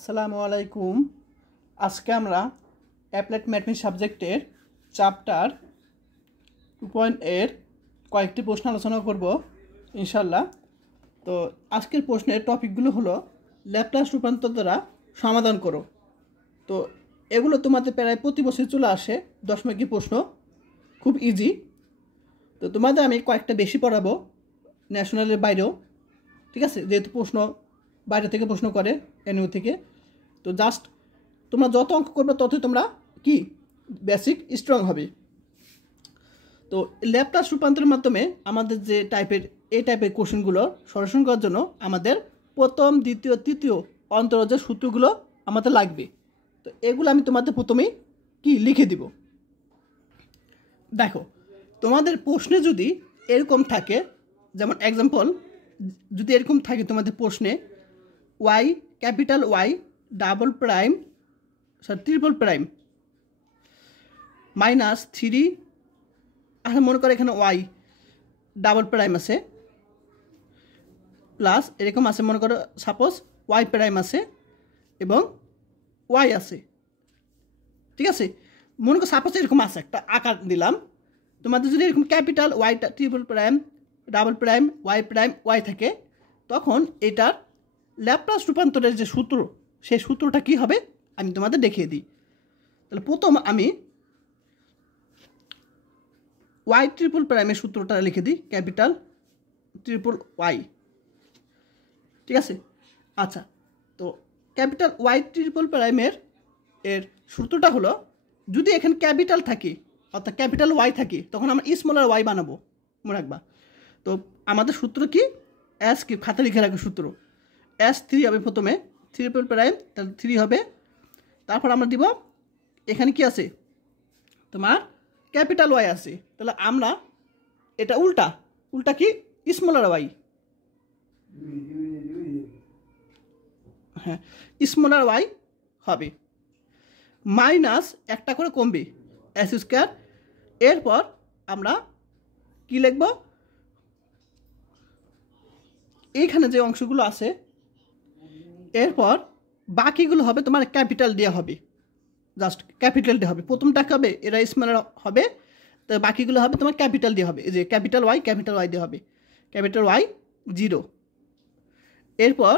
আসসালামু আলাইকুম। আজকে আমরা অ্যাপ্লাইড ম্যাথমেটিক্স সাবজেক্টের চ্যাপ্টার 2.8 এর কয়েকটি প্রশ্ন আলোচনা করব ইনশাল্লাহ। তো আজকের প্রশ্নের টপিকগুলো হলো ল্যাপ্লাস রূপান্তর দ্বারা সমাধান করো। তো এগুলো তোমাদের প্রায় প্রতি বছর চলে আসে 10 মার্কের প্রশ্ন, খুব ইজি। তো তোমাদের আমি কয়েকটা বেশি পড়াবো ন্যাশনালের বাইরেও, ঠিক আছে, যেহেতু প্রশ্ন বাইরে থেকে প্রশ্ন করে এনইউ থেকে। তো জাস্ট তোমরা যত অঙ্ক করবে ততই তোমরা কি বেসিক স্ট্রং হবে। তো ল্যাপ্লাস রূপান্তরের মাধ্যমে আমাদের যে এই টাইপের কোশ্চেনগুলো সলিউশন করার জন্য আমাদের প্রথম, দ্বিতীয়, তৃতীয় অন্তর যে সূত্রগুলো আমাদের লাগবে। তো এগুলো আমি তোমাদের প্রথমেই কি লিখে দিব। দেখো, তোমাদের প্রশ্নে যদি এরকম থাকে, যেমন এক্সাম্পল যদি এরকম থাকে তোমাদের প্রশ্নে Y, capital Y, double prime triple prime -3, আচ্ছা মনে করো এখানে ওয়াই ডাবল প্রাইম আছে, প্লাস এরকম আছে, মনে করো সাপোজ ওয়াই প্রাইম আছে এবং ওয়াই আছে, ঠিক আছে। মনে করো সাপোজ এরকম আছে, একটা আকার দিলাম। তোমাদের যদি এরকম capital Y triple prime double prime Y থাকে, তখন এটার ল্যাপ্লাস রূপান্তরের যে সূত্র, সেই সূত্রটা কি হবে আমি তোমাদের দেখিয়ে দিই। তাহলে প্রথম আমি ওয়াই ট্রিপল প্রাইমের সূত্রটা লিখে দিই, ক্যাপিটাল ট্রিপল ওয়াই, ঠিক আছে। আচ্ছা, তো ক্যাপিটাল ওয়াই ট্রিপল প্রাইমের সূত্রটা হলো, যদি এখানে ক্যাপিটাল থাকে অর্থাৎ ক্যাপিটাল ওয়াই থাকে, তখন আমরা স্মলার ওয়াই বানাবো, মনে রাখবা। তো আমাদের সূত্র কি, এস কি খাতা লিখে রাখবে সূত্র, S3 হবে প্রথমে, ট্রিপল প্রাইম, তাহলে 3 হবে। তারপর আমরা দিব এখানে কি আছে তোমার ক্যাপিটাল ওয়াই আছে, তাহলে আমরা এটা উল্টা কি স্মলার ওয়াই, হ্যাঁ স্মলার ওয়াই হবে, মাইনাস একটা করে কমবে S স্কোয়ার। এরপর আমরা কি লিখব, এইখানে যে অংশগুলো আছে এরপর বাকিগুলো হবে তোমার ক্যাপিটাল দেওয়া হবে, জাস্ট ক্যাপিটাল দেওয়া হবে। প্রথমটা হবে এরা স্মলার হবে, তো বাকিগুলো হবে তোমার ক্যাপিটাল দেওয়া হবে। এই যে ক্যাপিটাল ওয়াই দেওয়া হবে, ক্যাপিটাল ওয়াই 0, এরপর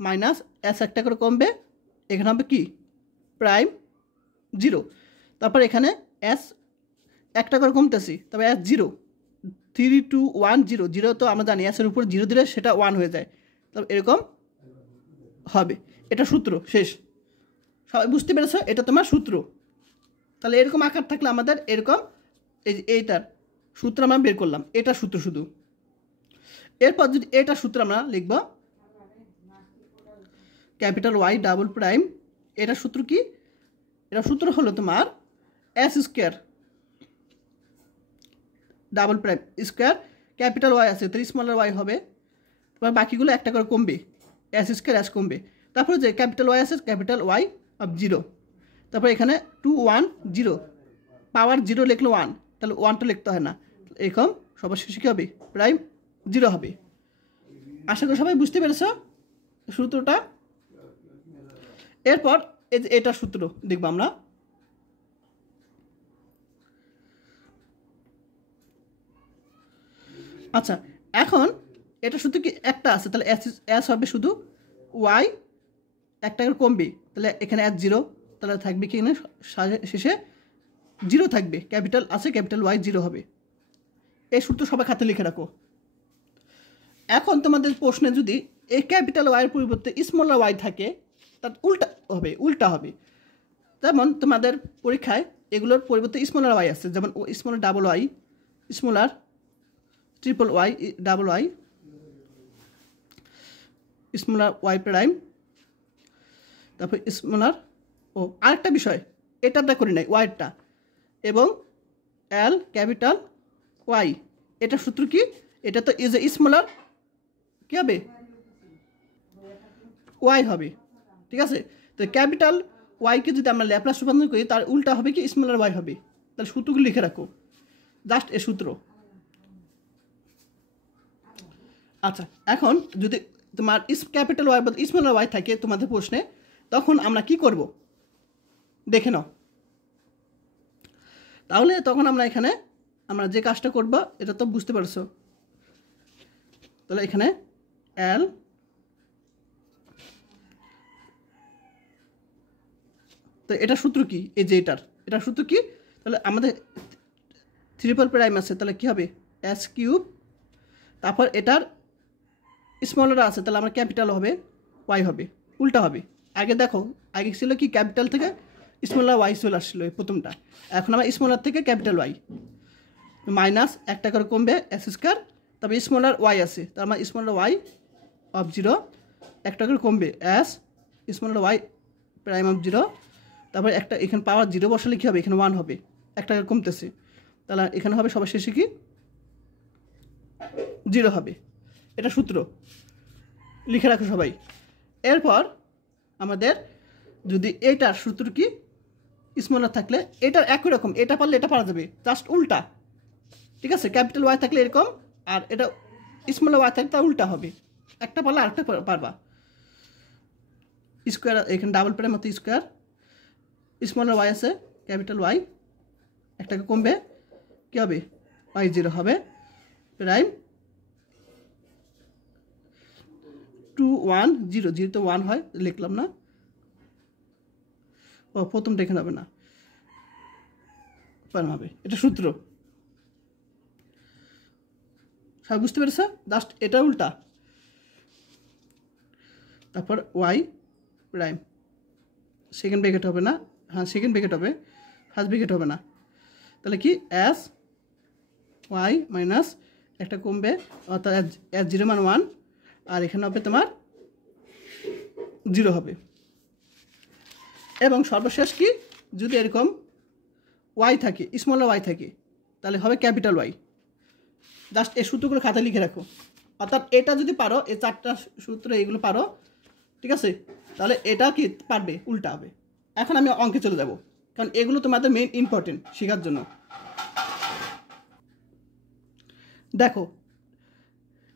মাইনাস এস একটা করে কমবে, এখানে হবে কি প্রাইম 0, তারপর এখানে এস একটা করে কমতেছি, তবে এস 0, 3 2 1 0 0, তো আমরা জানি এসের উপর 0 দিলে সেটা 1 হয়ে যায়, তবে এরকম হবে। এটা সূত্র শেষ, সবাই বুঝতে পেরেছো? এটা তোমার সূত্র। তাহলে এরকম আকার থাকলে আমাদের এরকম এইটার সূত্র আমরা বের করলাম, এটা সূত্র শুধু। এরপর যদি এটা সূত্র আমরা লিখব, ক্যাপিটাল ওয়াই ডাবল প্রাইম, এটা সূত্র কি, এটা সূত্র হলো তোমার S square double prime square, capital Y আছে তো স্মলার ওয়াই হবে, তারপর বাকিগুলো একটা করে কমবে, এস স্কোয়ার এস কমবে, তারপরে যে ক্যাপিটাল ওয়াই আছে ক্যাপিটাল ওয়াই অফ 0, তারপর এখানে 2 1 0, পাওয়ার 0 লিখলে 1, তাহলে 1টা লিখতে হয় না, এরকম সবার শেষে কী হবে প্রাইম 0 হবে। আশা করি সবাই বুঝতে পেরেছ সূত্রটা। এরপর এই যে এটা সূত্র দেখবো আমরা, আচ্ছা এখন এটা শুধু কি একটা আছে, তাহলে এস হবে শুধু ওয়াই একটা করে কমবে, তাহলে এখানে এস 0, তাহলে থাকবে কি এখানে শেষে 0 থাকবে, ক্যাপিটাল আছে ক্যাপিটাল ওয়াই 0 হবে। এই সূত্র সবাই খাতে লিখে রাখো। এখন তোমাদের প্রশ্নে যদি এই ক্যাপিটাল ওয়াইয়ের পরিবর্তে স্মলার ওয়াই থাকে, তার উল্টা হবে। যেমন তোমাদের পরীক্ষায় এগুলোর পরিবর্তে স্মলার ওয়াই আছে, যেমন smaller double Y, smaller triple Y double Y, smaller Y prime, তারপর স্মলার, ও আরেকটা বিষয় এটাটা করি নাই ওয়াইটা, এবং এল ক্যাপিটাল ওয়াই, এটা সূত্র কি, এটা তো ইজ এ স্মলার কী হবে ওয়াই হবে, ঠিক আছে। তো ক্যাপিটাল ওয়াইকে যদি আমরা ল্যাপ্লাস রূপান্তর করি, তার উল্টা হবে কি স্মলার ওয়াই হবে। তাহলে সূত্রগুলো লিখে রাখো, জাস্ট এ সূত্র। আচ্ছা এখন যদি তোমার ক্যাপিটাল ওয়াই বা স্মলার ওয়াই থাকে তোমাদের প্রশ্নে, তখন আমরা কি করব দেখে নাও। তাহলে তখন আমরা এখানে আমরা যে কাজটা করব এটা তো বুঝতে পারছো। তাহলে এখানে এল তো এটা সূত্র কি, এই যে এটার সূত্র কি, তাহলে আমাদের ট্রিপল প্রাইম আছে, তাহলে কি হবে এস কিউব, তারপর এটার স্মলার আছে, তাহলে আমার ক্যাপিটাল হবে ওয়াই হবে, উল্টা হবে। আগে দেখো আগে ছিল কি ক্যাপিটাল থেকে স্মলার ওয়াই চলে আসছিল এই প্রথমটা, এখন আমার স্মলার থেকে ক্যাপিটাল ওয়াই মাইনাস একটা করে কমবে এস স্কোয়ার, তারপরে স্মলার ওয়াই আছে, তার আমার স্মলার ওয়াই অফ জিরো একটা করে কমবে S smaller Y prime of zero, তারপরে একটা এখানে পাওয়ার জিরো বসালে কী হবে এখানে 1 হবে, একটা করে কমতেছে, তাহলে এখানে হবে সবার শেষে কি 0 হবে। এটা সূত্র লিখে রাখো সবাই। এরপর আমাদের যদি এটার সূত্র কি স্মলার থাকলে এটার একই রকম, এটা পারলে এটা পারা যাবে, জাস্ট উল্টা, ঠিক আছে। ক্যাপিটাল ওয়াই থাকলে এরকম, আর এটা স্মলার ওয়াই থাকলে তার উল্টা হবে, একটা পারলে আরেকটা পারবা। স্কোয়ার এখানে ডাবল প্রাইম মতো স্কোয়ার, স্মলার ওয়াই আছে ক্যাপিটাল ওয়াই একটাকে কমবে কী হবে ওয়াই 0 হবে প্রাইম 2 1 0 0 তো 1 হয় লিখলাম না, ও প্রথমটা এখানে হবে না প্রাইম হবে, এটা সূত্র সব বুঝতে পেরেছে। জাস্ট এটা উল্টা, তারপর ওয়াই প্রাইম সেকেন্ড ব্র্যাকেট হবে না, হ্যাঁ সেকেন্ড ব্র্যাকেট হবে, ফার্স্ট ব্র্যাকেট হবে না, তাহলে কি এস ওয়াই মাইনাস একটা কমবে অর্থাৎ এস 0 মান 1, আর এখানে হবে তোমার 0 হবে। এবং সর্বশেষ কি যদি এরকম ওয়াই থাকে স্মলার ওয়াই থাকে তাহলে হবে ক্যাপিটাল ওয়াই। জাস্ট এই সূত্রগুলো খাতায় লিখে রাখো, অর্থাৎ এটা যদি পারো এই 4টা সূত্র এইগুলো পারো, ঠিক আছে, তাহলে এটা কি পারবে উল্টা হবে। এখন আমি অঙ্কে চলে যাব, কারণ এগুলো তোমাদের মেইন ইম্পর্টেন্ট শেখার জন্য। দেখো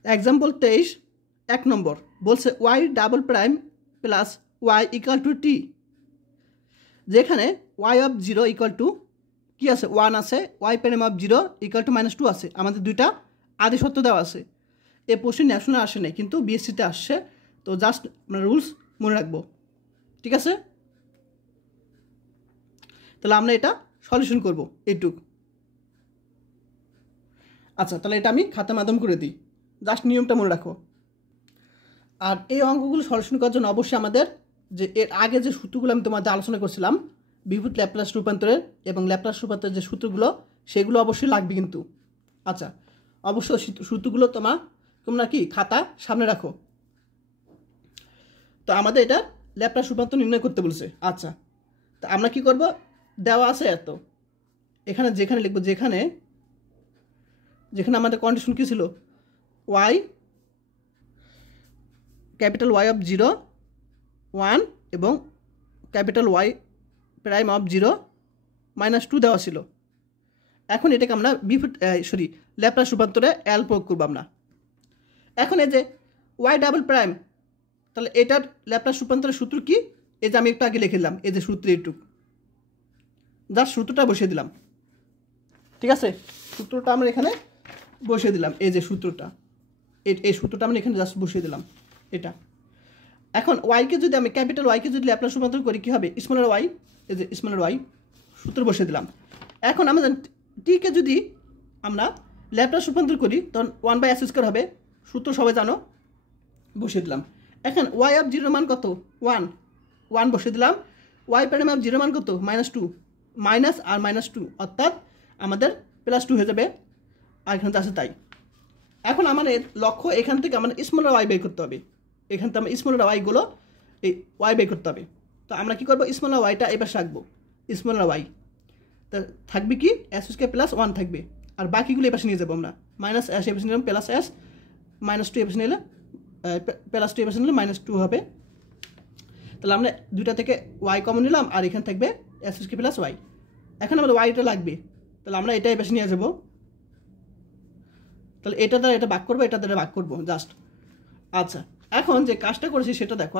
এক্সাম্পল 23 1 নম্বর বলছে Y double prime plus Y equal to T, যেখানে ওয়াই অফ 0 ইকুয়াল টু কী আছে 1 আছে, Y prime of 0 equal to -2 আছে, আমাদের দুইটা আদি সত্য দেওয়া আছে। এ প্রশ্ন ন্যাশনাল আসে নাই কিন্তু বিএসসিতে আসছে, তো জাস্ট আমরা রুলস মনে রাখবো, ঠিক আছে। তাহলে আমরা এটা সলিউশন করব এইটুক। আচ্ছা তাহলে এটা আমি খাতা মাধ্যম করে দিই, জাস্ট নিয়মটা মনে রাখো। আর এই অঙ্কগুলো সলিউশন করার জন্য অবশ্যই আমাদের যে এর আগে যে সূত্রগুলো আমি তোমাদের আলোচনা করছিলাম বিপরীত ল্যাপ্লাস রূপান্তরের এবং ল্যাপ্লাস রূপান্তরের যে সূত্রগুলো সেগুলো অবশ্যই লাগবে কিন্তু। আচ্ছা অবশ্যই সূত্রগুলো তোমরা কি খাতা সামনে রাখো। তো আমাদের এটা ল্যাপ্লাস রূপান্তর নির্ণয় করতে বলছে। আচ্ছা তা আমরা কি করব, দেওয়া আছে এত, এখানে যেখানে লিখবো যেখানে আমাদের কন্ডিশন কী ছিল ওয়াই ক্যাপিটাল ওয়াই অফ 0 1 এবং ক্যাপিটাল ওয়াই প্রাইম অফ 0 -2 দেওয়া ছিল। এখন এটাকে আমরা ল্যাপ্লাস রূপান্তরে এল প্রয়োগ করবো আমরা। এখন এই যে ওয়াই ডাবল প্রাইম, তাহলে এটার ল্যাপ্লাস রূপান্তরের সূত্র কি, এই যে আমি একটু আগে লিখে দিলাম এই যে সূত্র এইটুক, জাস্ট সূত্রটা বসিয়ে দিলাম, ঠিক আছে। সূত্রটা আমরা এখানে বসিয়ে দিলাম, এই যে সূত্রটা এই সূত্রটা আমরা এখানে জাস্ট বসিয়ে দিলাম এটা। এখন ওয়াইকে যদি আমি ক্যাপিটাল ওয়াইকে যদি ল্যাপ্লাস রূপান্তর করি কী হবে স্মলার ওয়াই, এই যে স্মলার ওয়াই সূত্র বসিয়ে দিলাম। এখন আমাদের টিকে যদি আমরা ল্যাপ্লাস রূপান্তর করি তখন 1/s² হবে, সূত্র সবাই জানো, বসিয়ে দিলাম। এখন ওয়াই অফ 0 মান কত 1 বসিয়ে দিলাম, ওয়াই প্রাইম অফ 0 মান কত -2, মাইনাস আর -2 অর্থাৎ আমাদের +2 হয়ে যাবে, আর এখানে আছে তাই। এখন আমাদের লক্ষ্য এখান থেকে আমাদের স্মলার ওয়াই বের করতে হবে, এখান থেকে আমরা স্মলার ওয়াইগুলো এই ওয়াই বের করতে হবে। তো আমরা কী করবো স্মলার ওয়াইটা এবার রাখবো, স্মলার ওয়াই তা থাকবে কি s² + 1 থাকবে, আর বাকিগুলো এপাশে নিয়ে যাবো আমরা, -s এপাশে নিলাম +s, -2 এপাশে নিলে +2 এপাশে নিলে -2 হবে। তাহলে আমরা দুইটা থেকে ওয়াই কমন নিলাম, আর এখানে থাকবে s² + y। এখন আমাদের ওয়াইটা লাগবে, তাহলে আমরা এটা এপাশে নিয়ে যাবো, তাহলে এটা দ্বারা এটা ভাগ করবো, এটা দ্বারা ভাগ করবো জাস্ট। আচ্ছা এখন যে কাজটা করেছি সেটা দেখো,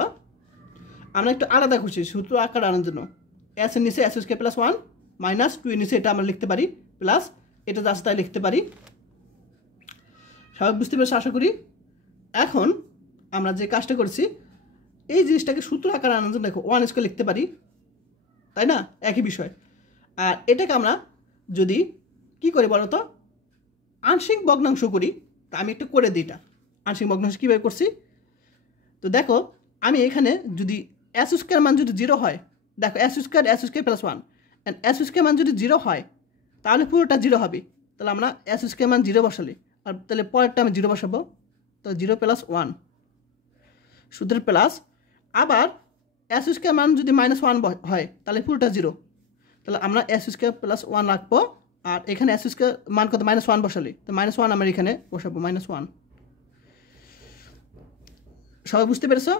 আমরা একটু আলাদা করছি সূত্র আকার আনার জন্য। এস এর নিচে এস স্কয়ার প্লাস 1 মাইনাস 2 এর নিচে এটা আমরা লিখতে পারি প্লাস এটা জাস্ট তাই লিখতে পারি। সবাই বুঝতে পেরেছি আশা করি। এখন আমরা যে কাজটা করছি এই জিনিসটাকে সূত্র আকার আনার জন্য দেখো 1 স্কয়ার লিখতে পারি, তাই না? একই বিষয়। আর এটাকে আমরা যদি কি করি বলো তো, আংশিক ভগ্নাংশ করি। তা আমি একটু করে দিই এটা আংশিক ভগ্নাংশ কীভাবে করছি। তো দেখো আমি এখানে যদি এস স্কয়ার মান যদি 0 হয়, দেখো S square plus 1 and S square মান যদি 0 হয় তাহলে পুরোটা 0 হবে। তাহলে আমরা এস স্কয়ার মান 0 বসালে, আর তাহলে পরেরটা আমি 0 বসাবো, তো 0 প্লাস 1 সূত্রের প্লাস। আবার এস স্কয়ার মান যদি -1 হয় তাহলে পুরোটা 0। তাহলে আমরা এস স্কয়ার প্লাস 1 রাখবো, আর এখানে এস স্কয়ার মান কত -1 বসালে, তো -1 আমরা এখানে বসাবো -1। সবাই বুঝতে পেরেছো?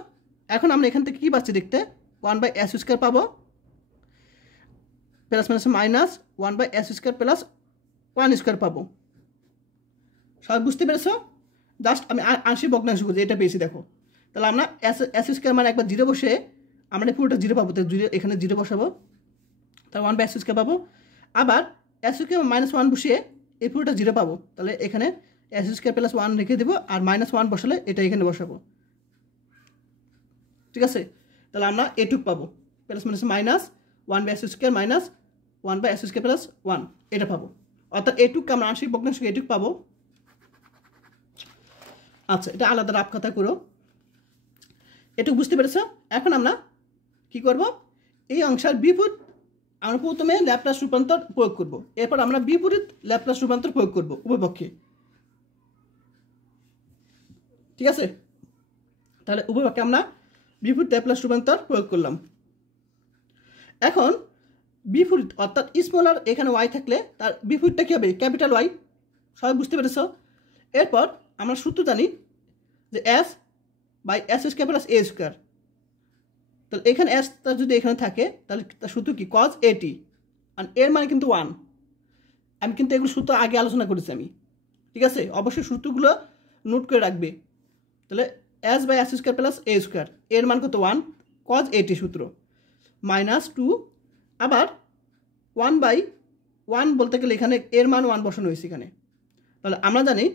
এখন আমরা এখান থেকে কী পাচ্ছি দেখতে, 1/s স্কয়ার পাবো plus minus 1/s square plus 1 square পাবো। সবাই বুঝতে পেরেছো? জাস্ট আমি আংশিক ভগ্নাংশ করছি, এটা পেয়েছি দেখো। তাহলে আমরা এস স্কয়ার মানে একবার 0 বসে আমরা পুরোটা 0 পাবো, তো এখানে 0 বসাবো, তাহলে 1/s স্কয়ার পাবো। আবার এস স্কয়ার -1 বসিয়ে এই পুরোটা 0 পাবো, তাহলে এখানে এস স্কয়ার প্লাস 1 রেখে দেবো, আর -1 বসালে এটা এখানে বসাবো। ঠিক আছে? তাহলে আমরা এটুক পাবো plus minus 1/s square minus 1/s square plus 1 এটা পাবো। অর্থাৎ এটুক আমরা আংশিক ভগ্নাংশ এটুক পাবো। আচ্ছা, এটা আলাদা রাফ কথা করো, এটুক বুঝতে পেরেছো? এখন আমরা কি করব, এই অংশের বিপরীত আমরা প্রথমে ল্যাপ্লাস রূপান্তর প্রয়োগ করব, এরপর আমরা বিপরীত ল্যাপ্লাস রূপান্তর প্রয়োগ করব উভয়পক্ষে। ঠিক আছে? তাহলে উভয়পক্ষে আমরা বিপরীত ল্যাপ্লাস রূপান্তর প্রয়োগ করলাম। এখন বিপরীত অর্থাৎ স্মল আর এখানে ওয়াই থাকলে তার বিপরীতটা কী হবে, ক্যাপিটাল ওয়াই। সবাই বুঝতে পেরেছো? এরপর আমরা সূত্র জানি যে s/s square plus a square. তাহলে এখানে এসটা যদি এখানে থাকে তাহলে তার সূত্র কি, cos at, আর এর মানে কিন্তু 1। আমি কিন্তু এগুলো সূত্র আগে আলোচনা করেছি আমি। ঠিক আছে? অবশ্যই সূত্রগুলো নোট করে রাখবে। তাহলে s/s square plus a square এর মান কত 1, cos at সূত্র -2, আবার 1/1 বলতে গেলে এখানে এর মান 1 বসানো হয়েছে এখানে। তাহলে আমরা জানি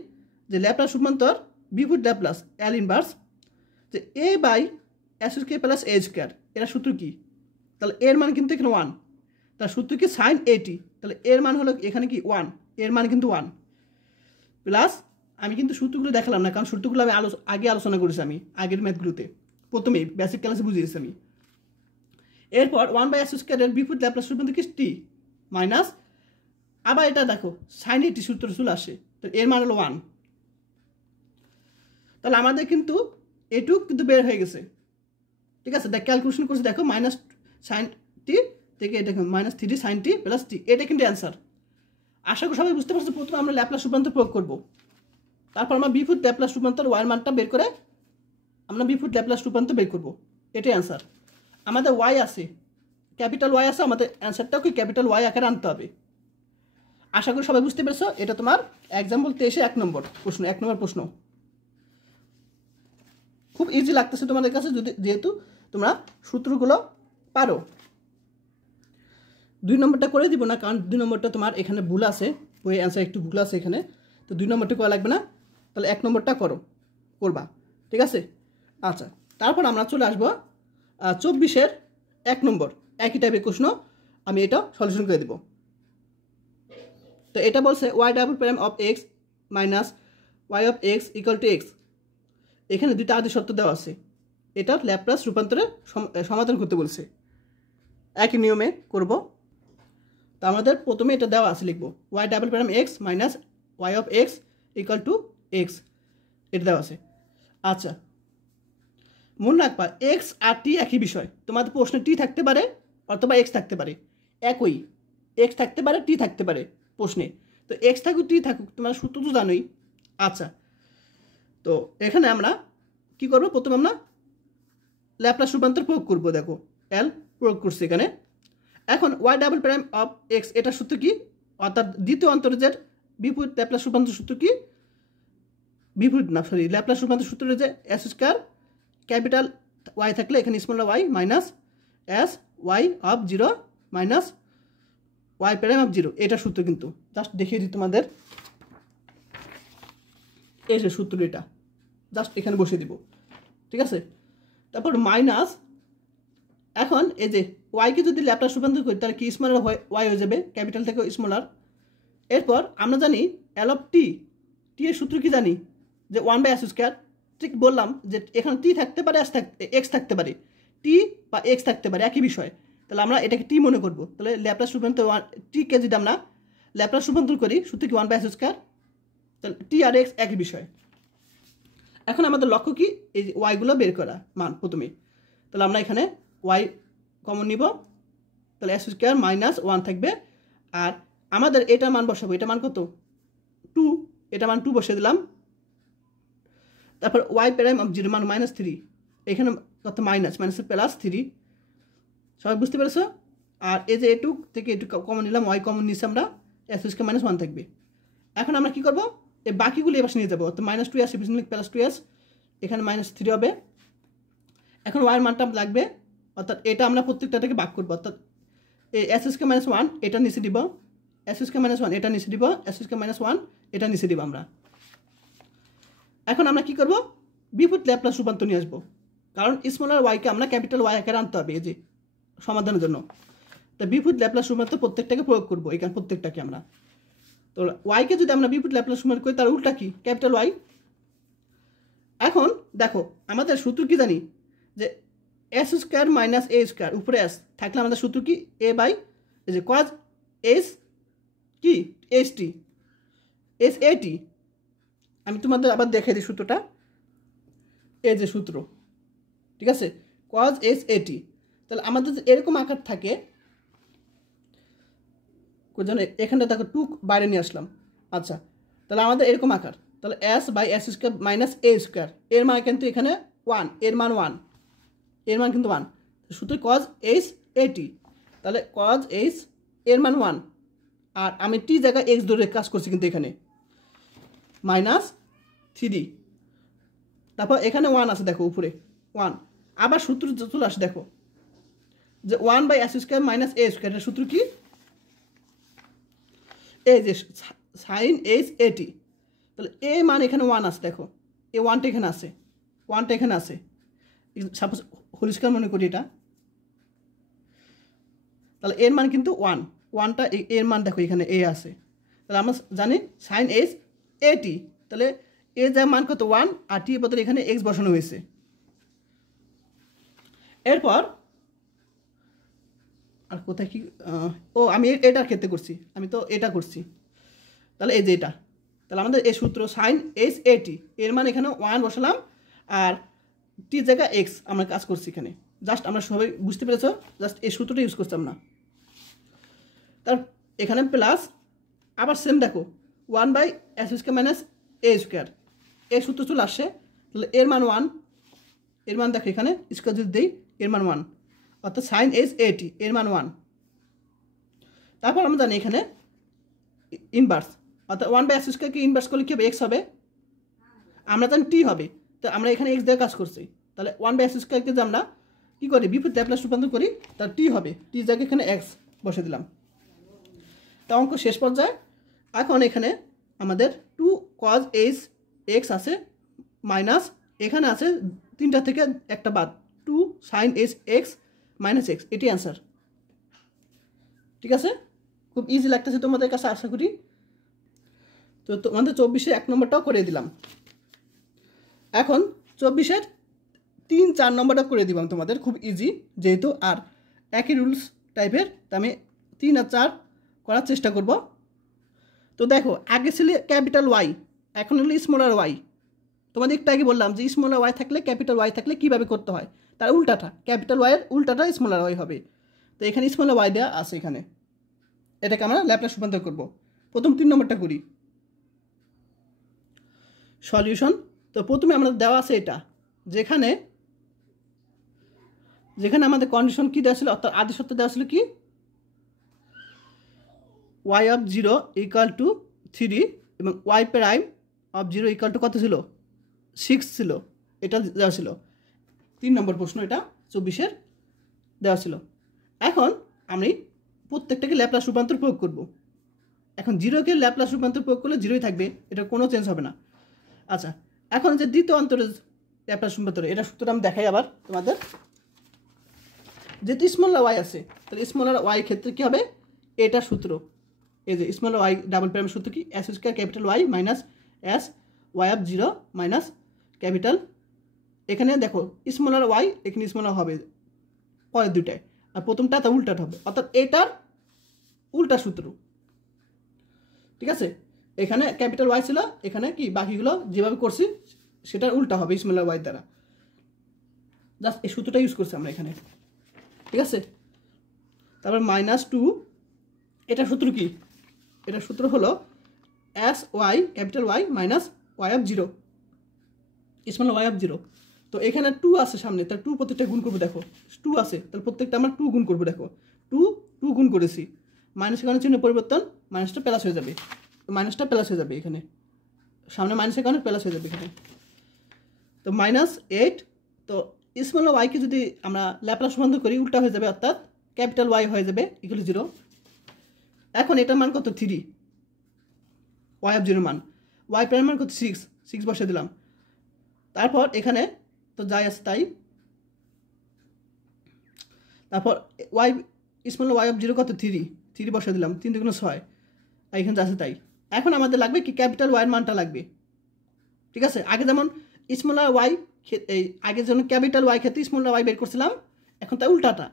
যে ল্যাপ্লাস রূপান্তর বিপরীত ল্যাপ্লাস L ইনভার্স যে a/s square plus a square, এর সূত্র কি, তাহলে এর মান কিন্তু এখানে 1, তার সূত্র কি sin at, তাহলে এর মান হলো এখানে কি 1, এর মান কিন্তু 1 প্লাস। আমি কিন্তু সূত্রগুলো দেখালাম না, কারণ সূত্রগুলো আমি আগে আলোচনা করেছি আমি আগের ম্যাথগুলোতে, প্রথমেই বেসিক ক্লাসে বুঝিয়েছি আমি। এরপর 1/s স্কয়ারের বিপরীত ল্যাপ্লাস রূপান্তর কি t মাইনাস, আবার এটা দেখো sin at সূত্র চলে আসে, তো এর মান হলো 1। তাহলে আমাদের কিন্তু এটুক কিন্তু বের হয়ে গেছে। ঠিক আছে? দেখ ক্যালকুলেশন করছি, দেখো -sin t থেকে এটা -3 sin t প্লাস t, এটা কিন্তু অ্যান্সার। আশা করি সবাই বুঝতে পারছো। প্রথমে আমরা ল্যাপ্লাস রূপান্তর প্রয়োগ করব, তারপর আমরা বিপরীত ল্যাপ্লাস রূপান্তর ওয়াই মানটা বের করে আমরা বিপরীত ল্যাপ্লাস রূপান্তর বের করব, এটাই অ্যান্সার। আমাদের ওয়াই আছে, ক্যাপিটাল ওয়াই আছে, আমাদের অ্যান্সারটাও কি ক্যাপিটাল ওয়াই আকারে আনতে হবে। আশা করি সবাই বুঝতে পেরেছো। এটা তোমার এক্সাম্পল 23 1 নম্বর প্রশ্ন, 1 নম্বর প্রশ্ন। খুব ইজি লাগতেছে তোমাদের কাছে যদি, যেহেতু তোমরা সূত্রগুলো পারো। 2 নম্বরটা করে দিব না, কারণ 2 নম্বরটা তোমার এখানে ভুল আছে, ওই অ্যান্সার একটু ভুল আছে এখানে, তো 2 নম্বরটা করা লাগবে না। তাহলে 1 নম্বরটা করবা। ঠিক আছে? আচ্ছা, তারপর আমরা চলে আসবো 24-এর 1 নম্বর, একই টাইপের প্রশ্ন, আমি এটা সলিউশন করে দেব। তো এটা বলছে y' of x minus y of x equal to x। এখানে দুইটা আদি শর্ত দেওয়া আছে, এটার ল্যাপ্লাস রূপান্তরের সমাধান করতে বলছে। একই নিয়মে করব। তো আমাদের প্রথমে এটা দেওয়া আছে, লিখবো y' x minus y of x equal to x, এটা দেওয়া আছে। আচ্ছা, মনে রাখবা x আর t একই বিষয়। তোমাদের প্রশ্নে t থাকতে পারে অথবা x থাকতে পারে, একই x থাকতে পারে t থাকতে পারে প্রশ্নে। তো x থাকুক t থাকুক, তোমার সূত্র তো জানোই। আচ্ছা, তো এখানে আমরা কি করব, প্রথমে আমরা ল্যাপ্লাস রূপান্তর প্রয়োগ করব। দেখো L প্রয়োগ করছি এখানে। এখন y' অফ x এটা সূত্র কি, অর্থাৎ দ্বিতীয় অন্তর্জের বিপরীত ল্যাপ্লাস রূপান্তর সূত্র কি, বিপরীত না সরি ল্যাপ্লাস রূপান্তর সূত্র যে s স্কয়ার ক্যাপিটাল ওয়াই থাকলে এখানে small Y minus S Y of 0 minus Y prime of 0, এটা সূত্র কিন্তু জাস্ট দেখিয়ে দিই তোমাদের। এই যে সূত্র, এটা জাস্ট এখানে বসিয়ে দিব, ঠিক আছে। তারপর মাইনাস, এখন এই যে ওয়াইকে যদি ল্যাপলাস রূপান্তর করি তাহলে কি স্মলার ওয়াই হয়ে যাবে, ক্যাপিটাল থেকে স্মলার। এরপর আমরা জানি এল অফ টি, টি এর সূত্র কি জানি যে 1/s²। ঠিক বললাম যে এখানে টি থাকতে পারে, এক্স থাকতে পারে, টি বা এক্স থাকতে পারে, একই বিষয়। তাহলে আমরা এটাকে টি মনে করব। তাহলে ল্যাপলাস রূপান্তর টিকে যদি আমরা ল্যাপলাস রূপান্তর করি সূত্র কি 1/s², তাহলে টি আর এক্স একই বিষয়। এখন আমাদের লক্ষ্য কি, এই ওয়াইগুলো বের করা মান প্রথমে। তাহলে আমরা এখানে ওয়াই কমন নিব, তাহলে s² মাইনাস 1 থাকবে। আর আমাদের এটার মান বসাবো, এটা মান কত 2, এটা মান 2 বসিয়ে দিলাম। তারপর ওয়াই প্রাইম অফ 0 মান -3, এখানে কত মাইনাস, মাইনাসের প্লাস 3, সবাই বুঝতে পেরেছো। আর এই যে এটুক থেকে এটুক কমন নিলাম, ওয়াই কমন নিচ্ছি আমরা, s² -1 থাকবে। এখন আমরা কি করব, এই বাকিগুলো এবার নিয়ে যাবো, তো -2s প্লাস 2s, এখানে -3 হবে। এখন ওয়াইয়ের মানটা লাগবে, অর্থাৎ এটা আমরা প্রত্যেকটা থেকে ভাগ করবো, অর্থাৎ এই s² -1 এটা নিচে দিব, s² -1 এটা নিচে দিব, s² -1 এটা নিচে দিব আমরা। এখন আমরা কি করব, বিপরীত ল্যাপ্লাস রূপান্তর নিয়ে আসবো, কারণ স্মলার ওয়াইকে আমরা ক্যাপিটাল ওয়াই আকারে আনতে হবে এই যে সমাধানের জন্য। তো বিপরীত ল্যাপ্লাস রূপান্তর প্রত্যেকটাকে প্রয়োগ করবো, এখানে প্রত্যেকটাকে আমরা। তো ওয়াইকে যদি আমরা বিপরীত ল্যাপ্লাস রূপান্তর করি তার উল্টা কি, ক্যাপিটাল ওয়াই। এখন দেখো আমাদের সূত্র কি জানি যে s² মাইনাস a² উপরে s থাকলে আমাদের সূত্র কি a বাই এই যে cos s কি st sat। আমি তোমাদের আবার দেখিয়ে দিই সূত্রটা, এই যে সূত্র, ঠিক আছে, cos sat। তাহলে আমাদের এরকম আকার থাকে, এখানটা দেখো 2 বাইরে নিয়ে আসলাম। আচ্ছা, তাহলে আমাদের এরকম আকার, তাহলে s by s² minus a², এর মান কিন্তু এখানে 1, এর মান 1, এর মান কিন্তু 1, সূত্র cos sat। তাহলে cos s এর মান 1, আর আমি টি জায়গায় এক্স ধরে কাজ করছি কিন্তু এখানে -3, তারপর এখানে 1 আছে দেখো উপরে 1, আবার সূত্র চলে আসে দেখো যে 1/s² মাইনাস a², এর সূত্র কি, এই যে সাইন sat। তাহলে এ মান এখানে 1 আছে দেখো, এই 1টা এখানে আছে, 1টা এখানে আছে, সাপোজ পরিষ্কার মনে করি এটা। তাহলে এর মান কিন্তু 1টা এর মান দেখো এখানে এ আছে। তাহলে আমরা জানি সাইন sat, তাহলে এ যা মান কত 1, আর টি বদলে এখানে এক্স বসানো হয়েছে। এরপর আর কোথায় কি, ও আমি এটার ক্ষেত্রে করছি, আমি তো এটা করছি। তাহলে এই যে এটা, তাহলে আমাদের এই সূত্র সাইন sat এর মান এখানে 1 বসালাম, আর টি জায়গা এক্স আমরা কাজ করছি এখানে। জাস্ট আমরা সবাই বুঝতে পেরেছ, জাস্ট এই সূত্রটা ইউজ করছি আমরা। তার এখানে প্লাস, আবার সেম দেখো 1/s² মাইনাস a², এই সূত্র চলে আসছে। তাহলে এর মান 1, এর মান দেখো এখানে স্কোয়ার যদি দিই এর মান 1, অর্থাৎ সাইন sat এর মান 1। তারপর আমরা জানি এখানে ইনভার্স, অর্থাৎ 1/s² কে ইনভার্স করলে কি হবে, এক্স হবে, আমরা জানি টি হবে, তো আমরা এখানে এক্স দিয়ে কাজ করছি। তাহলে 1/s² কে যে আমরা কী করি বিপরীত ল্যাপ্লাস রূপান্তর করি, তার টি হবে, টি জায়গায় এখানে এক্স বসে দিলাম। তা অঙ্ক শেষ পর্যায়ে। এখন এখানে আমাদের 2 cos x আছে মাইনাস এখানে আছে 3টা থেকে একটা বাদ, 2 sin x মাইনাস এক্স, এটি অ্যান্সার। ঠিক আছে, খুব ইজি লাগতেছে তোমাদের কাছে আশা করি। তো তোমাদের 24-এ 1 নম্বরটাও করে দিলাম। এখন 24-এর 3-4 নম্বরটা করে দিলাম তোমাদের, খুব ইজি যেহেতু, আর একই রুলস টাইপের, তো আমি 3 আর 4 করার চেষ্টা করব। তো দেখো আগে ছিল ক্যাপিটাল ওয়াই, এখন হলো স্মলার ওয়াই। তোমাদের একটু আগে বললাম যে স্মলার ওয়াই থাকলে ক্যাপিটাল ওয়াই থাকলে কীভাবে করতে হয়, তার উল্টাটা, ক্যাপিটাল ওয়াইয়ের উল্টাটা স্মলার ওয়াই হবে। তো এখানে স্মলার ওয়াই দেওয়া আছে, এখানে এটাকে আমরা ল্যাপ্লাস রূপান্তর করব। প্রথম 3 নম্বরটা করি সলিউশন। তো প্রথমে আমরা দেওয়া আছে এটা, যেখানে আমাদের কন্ডিশন কী দেওয়া ছিল, অর্থাৎ আদি সত্য দেওয়া ছিল কি y অফ 0 ইকুয়াল টু 3 এবং y prime of 0 equal two কত ছিল 6 ছিল, এটা দেওয়া ছিল। 3 নম্বর প্রশ্ন, এটা 24-এর দেওয়া ছিল। এখন আমি প্রত্যেকটাকে ল্যাপ্লাস রূপান্তর প্রয়োগ করব। এখন 0-কে ল্যাপ্লাস রূপান্তর প্রয়োগ করলে 0ই থাকবে, এটা কোনো চেঞ্জ হবে না। আচ্ছা, এখন যে দ্বিতীয় অন্তরের ল্যাপ্লাস রূপান্তর, এটা সূত্রটা আমি দেখাই আবার তোমাদের। যেহেতু স্মল ওয়াই আছে, তাহলে স্মল ওয়াই ক্ষেত্রে কী হবে, এটা সূত্র, এই যে স্মল ওয়াই ডাবল প্রাইমের সূত্র কি, S square capital Y minus S Y of 0 minus capital, এখানে দেখো স্মল ওয়াই, এখানে স্মল হবে পরের দুটায়, আর প্রথমটা তা উল্টাটা হবে, অর্থাৎ এটার উল্টা সূত্র। ঠিক আছে, এখানে ক্যাপিটাল ওয়াই ছিল, এখানে কি বাকিগুলো যেভাবে করছি সেটার উল্টা হবে স্মল ওয়াই দ্বারা, জাস্ট এই সূত্রটা ইউজ করছি আমরা এখানে। ঠিক আছে, তারপর -2, এটা সূত্র কি, এটা সূত্র হলো S Y capital Y minus Y of 0 small Y of 0। তো এখানে 2 আছে সামনে, তার 2 প্রত্যেকটা গুণ করবো, দেখো 2 আছে, তাহলে প্রত্যেকটা আমরা 2 গুণ করবো, দেখো 2 গুণ করেছি, মাইনাস কারণে চিহ্ন পরিবর্তন, মাইনাসটা প্লাস হয়ে যাবে, তো মাইনাসটা প্লাস হয়ে যাবে এখানে, সামনে মাইনাসের কারণে প্লাস হয়ে যাবে এখানে। তো -8, তো স্মল ওয়াইকে যদি আমরা ল্যাপ্লাস রূপান্তর করি উল্টা হয়ে যাবে, অর্থাৎ ক্যাপিটাল ওয়াই হয়ে যাবে ইকুয়াল 0। এখন এটার মান কত, 3, ওয়াই অফ 0 মান, ওয়াই প্রাইম মান কত 6 বসে দিলাম। তারপর এখানে তো যাই আছে তাই, তারপর ওয়াই স্মল ওয়াই অফ 0 কত 3 বসে দিলাম, 3 × 6, আর এখানে আছে তাই। এখন আমাদের লাগবে কি, ক্যাপিটাল ওয়াইয়ের মানটা লাগবে। ঠিক আছে, আগে যেমন স্মল ওয়াই, এই আগে যেমন ক্যাপিটাল ওয়াই ক্ষেত্রে স্মল ওয়াই বের করছিলাম, এখন তাই উল্টাটা,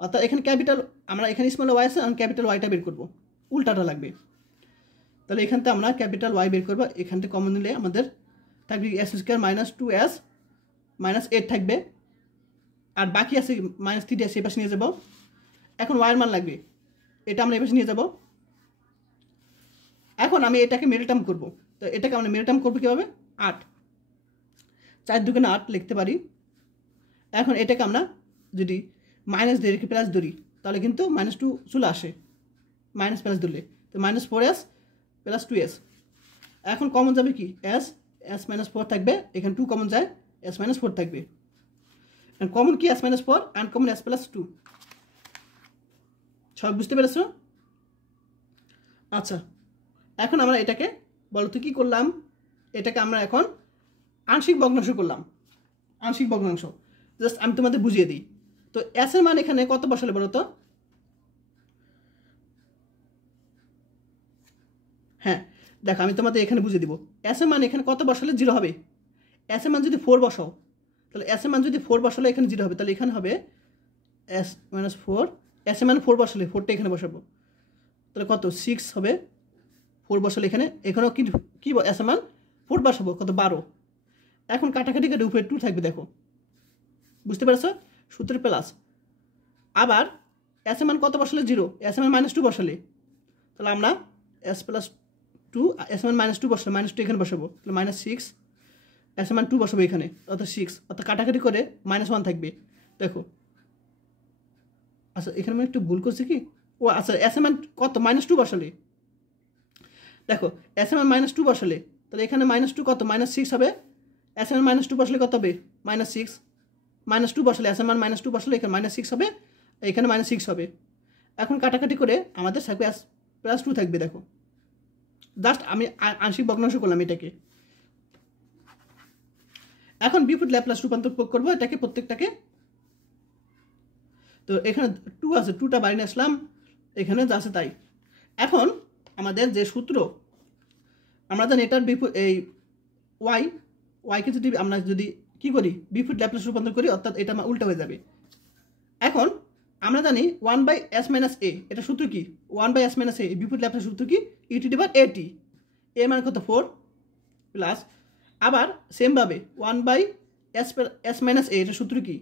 অর্থাৎ এখানে ক্যাপিটাল, আমরা এখানে স্মল ওয়াই আছে, আমি ক্যাপিটাল ওয়াইটা বের করবো, উল্টাটা লাগবে। তাহলে এখান থেকে আমরা ক্যাপিটাল ওয়াই বের করবো, এখান থেকে কমন নিলে আমাদের থাকবে S square minus 2s minus 8 থাকবে, আর বাকি আছে -3 আছে, এপাশে নিয়ে যাব। এখন ওয়াইয়ের মান লাগবে, এটা আমরা এপাশে নিয়ে যাব। এখন আমি এটাকে মেরুটার্ম করব, তো এটাকে আমরা মেরুটার্ম করবো কীভাবে, 8, 4 × 2 = 8 লিখতে পারি। এখন এটাকে আমরা যদি মাইনাস ধরি কি প্লাস ধরি, তাহলে কিন্তু -2 চলে আসে, মাইনাস প্লাস ধরলে, তো -4s + 2s। এখন কমন যাবে কি, s -4 থাকবে, এখানে 2 কমন যায়, s -4 থাকবে। কমন কি, s -4, আনকমন s + 2। সব বুঝতে পেরেছ? আচ্ছা, এখন আমরা এটাকে বলতো কি করলাম, এটাকে আমরা এখন আংশিক ভগ্নাংশ করলাম, আংশিক ভগ্নাংশ। জাস্ট আমি তোমাদের বুঝিয়ে দিই। তো s এর মান এখানে কত বসালে বলো তো, হ্যাঁ দেখো আমি তোমাদের এখানে বুঝিয়ে দিব, s এর মান এখানে কত বসালে 0 হবে। s এর মান যদি 4 বসাও, তাহলে s এর মান যদি 4 বসালে এখানে 0 হবে, তাহলে এখানে হবে s - 4, s এর মান 4 বসালে 4টা এখানে বসাবো, তাহলে কত 6 হবে, 4 বসালে এখানেও কিন্তু কি s এর মান 4 বসাবো, কত 12। এখন কাটাকাটি করে উপরে 2 থাকবে, দেখো বুঝতে পেরেছ, সূত্রের প্লাস। আবার s এর মান কত বসালে 0, s এর মান -2 বসালে, তাহলে আমরা s + 2, s এর মান -2 বসালে -2 এখানে বসাবো, তাহলে -6, s এর মান 2 বসাবো এখানে, অর্থাৎ 6, অর্থাৎ কাটাকাটি করে -1 থাকবে, দেখো। আচ্ছা এখানে আমি একটু ভুল করছি কি, ও আচ্ছা s এর মান কত -2 বসালে, দেখো s এর মান -2 বসালে, তাহলে এখানে -2 কত -6 হবে, s এর মান -2 বসালে কত হবে -6, -2 বসালে s এর মান -2 বসালে এখানে -6 হবে, এখানে -6 হবে। এখন কাটাকাটি করে আমাদের থাকবে s + 2 থাকবে, দেখো জাস্ট আমি আংশিক ভগ্নাংশ করলাম এটাকে। এখন বিপরীত ল্যাপ্লাস রূপান্তর প্রয়োগ করবো এটাকে প্রত্যেকটাকে। তো এখানে 2 আছে, 2টা বাইরে নিয়ে আসলাম, এখানে যা আছে তাই। এখন আমাদের যে সূত্র, আমরা জানি এটার এই ওয়াইকে যদি আমরা যদি কি করি, বিপরীত ল্যাপ্লাস রূপান্তর করি, অর্থাৎ এটা উল্টা হয়ে যাবে। এখন আমরা জানি 1/s - a, এটা সূত্র কি, 1/s - a, বিপরীত ল্যাপ্লাস সূত্র কি, e⁻at, এর মান কত 4 প্লাস, আবার সেমভাবে 1/s - a, এটা সূত্র কি,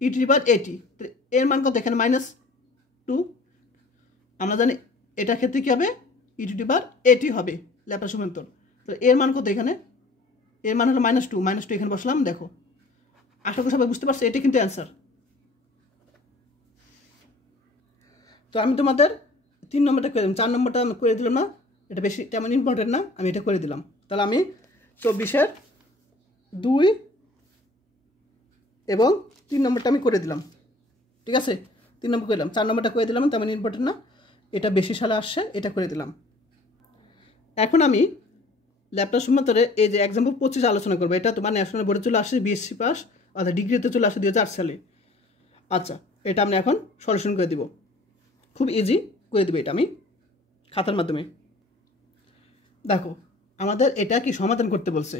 e⁻at, এর মান কত এখানে -2, আমরা জানি এটার ক্ষেত্রে কি হবে, e⁻at হবে ল্যাপ্লাস রূপান্তর, তো এর মান কত এখানে, এর মান হলো -2 এখানে বসলাম, দেখো আশা করি সবাই বুঝতে পারছো, এটাই কিন্তু অ্যান্সার। তো আমি তোমাদের 3 নম্বরটা করে দিলাম, 4 নম্বরটা আমি করে দিলাম না, এটা বেশি তেমন ইম্পর্টেন্ট না, আমি এটা করে দিলাম। তাহলে আমি 24-এর 2 এবং 3 নম্বরটা আমি করে দিলাম, ঠিক আছে? 3 নম্বর করে দিলাম, 4 নম্বরটা করে দিলাম, তেমন ইম্পর্টেন্ট না, এটা বেশি সালে আসছে, এটা করে দিলাম। এখন আমি ল্যাপ্লাস রূপান্তরে এই যে এক্সাম্পল 25 আলোচনা করবো। এটা তোমার ন্যাশনাল বোর্ডে চলে আসছে, বিএসসি পাস অর্থাৎ ডিগ্রিতে চলে আসে 2008 সালে। আচ্ছা, এটা আমি এখন সলিউশন করে দিব, খুব ইজি করে দেবো এটা আমি খাতার মাধ্যমে। দেখো আমাদের এটা কি সমাধান করতে বলছে,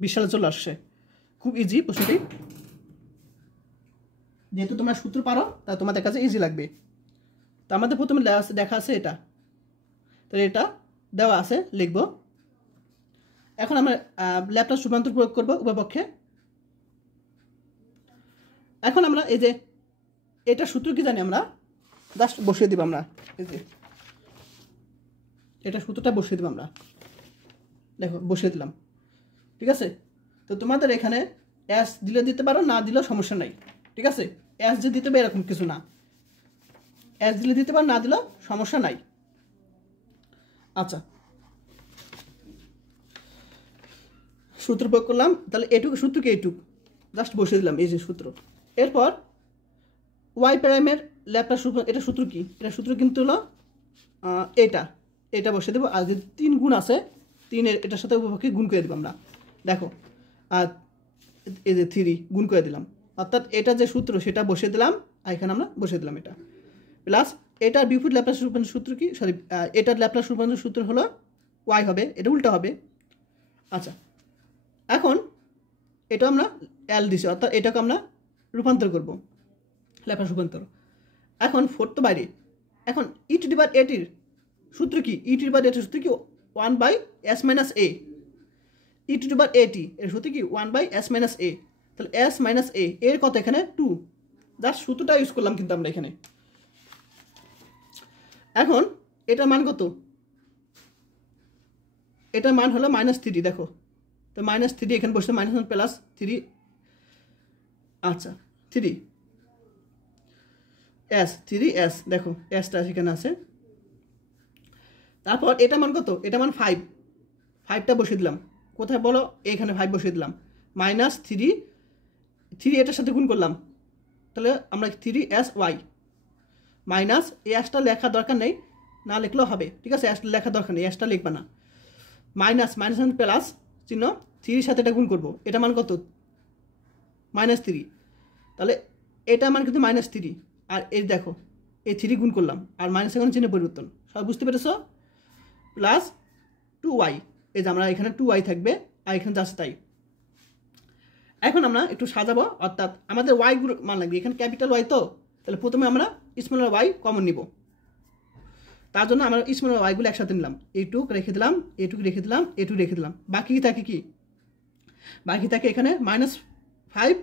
20 সালে চলে আসছে, খুব ইজি প্রশ্নটি। যেহেতু তোমরা সূত্র পারো তা তোমাদের কাছে ইজি লাগবে। তো আমাদের প্রথমে দেখা আছে এটা, তাহলে এটা দেওয়া আছে, লিখব। এখন আমরা ল্যাপ্লাস রূপান্তর প্রয়োগ করব উভয় পক্ষে। এখন আমরা এই যে এটা সূত্র কি জানি, আমরা জাস্ট বসিয়ে দিব। আমরা এই যে এটা সূত্রটা বসিয়ে দিব, আমরা দেখো বসিয়ে দিলাম, ঠিক আছে? তো তোমাদের এখানে এস দিলে দিতে পারো, না দিলেও সমস্যা নাই, ঠিক আছে? এস যে দিতে হবে এরকম কিছু না, এস দিলে দিতে পারো, না দিলেও সমস্যা নাই। আচ্ছা, সূত্র প্রয়োগ করলাম, তাহলে এটুকু সূত্র কি, এইটুকু জাস্ট বসিয়ে দিলাম, এই যে সূত্র। এরপর ওয়াই প্রাইমের ল্যাপ্লাস রূপান্তর, এটা সূত্র কি, এটা সূত্র কিন্তু হলো এটা বসিয়ে দেবো। আর যদি 3 গুণ আছে, 3-এর এটার সাথে উপপক্ষে গুণ করে দেবো আমরা, দেখো। আর এই যে 3 গুণ করে দিলাম, অর্থাৎ এটা যে সূত্র সেটা বসিয়ে দিলাম, আর এখানে আমরা বসিয়ে দিলাম এটা, প্লাস এটার বিপরীত ল্যাপ্লাস রূপান্তর সূত্র কি, সরি এটার ল্যাপ্লাস রূপান্তর সূত্র হলো ওয়াই হবে, এটা উল্টা হবে। আচ্ছা, এখন এটা আমরা এল দিছি, অর্থাৎ এটাকে আমরা রূপান্তর করব, ল্যাপ্লাস রূপান্তর। এখন 4 তো বাইরে, এখন ই টু দি পাওয়ার এটির সূত্র কি, ই টু দি পাওয়ার এটির সূত্র কি 1/s - a, E to the পাওয়ার এটি এর সূত্র কি 1/s - a, তাহলে s - a এর কত এখানে 2, জাস্ট সূত্রটা ইউজ করলাম কিন্তু আমরা এখানে। এখন এটার মান কত, এটার মান হলো -3, দেখো তো -3 এখানে বসে -1 প্লাস 3, আচ্ছা 3s দেখো এসটা এখানে আছে। তারপর এটা মান কত, এটা মান 5টা বসিয়ে দিলাম, কোথায় বলো, এখানে 5 বসিয়ে দিলাম, -3 এটার সাথে গুণ করলাম, তাহলে আমরা 3sy মাইনাস এই এসটা লেখার দরকার নেই, না লিখলেও হবে, ঠিক আছে? এসটা লেখার দরকার নেই, এসটা লিখবা না, মাইনাস প্লাস চিহ্ন 3-এর সাথে এটা গুণ করবো, এটা মান কত -3, তাহলে এটা মান কিন্তু -3, আর এই দেখো এই 3 গুণ করলাম, আর মাইনাস এখন চিহ্ন পরিবর্তন, সব বুঝতে পেরেছো? প্লাস 2y, এই যে আমরা এখানে 2y থাকবে, আর এখানে যাচ্ছে তাই। এখন আমরা একটু সাজাবো, অর্থাৎ আমাদের y মান লাগবে, এখানে ক্যাপিটাল Y তো, তাহলে প্রথমে আমরা স্মল y কমন নিব, তার জন্য আমরা স্মল yগুলো একসাথে নিলাম, এইটুক রেখে দিলাম, এইটুক রেখে দিলাম, এইটুক রেখে দিলাম, বাকি থাকে কি, বাকি থাকে এখানে -5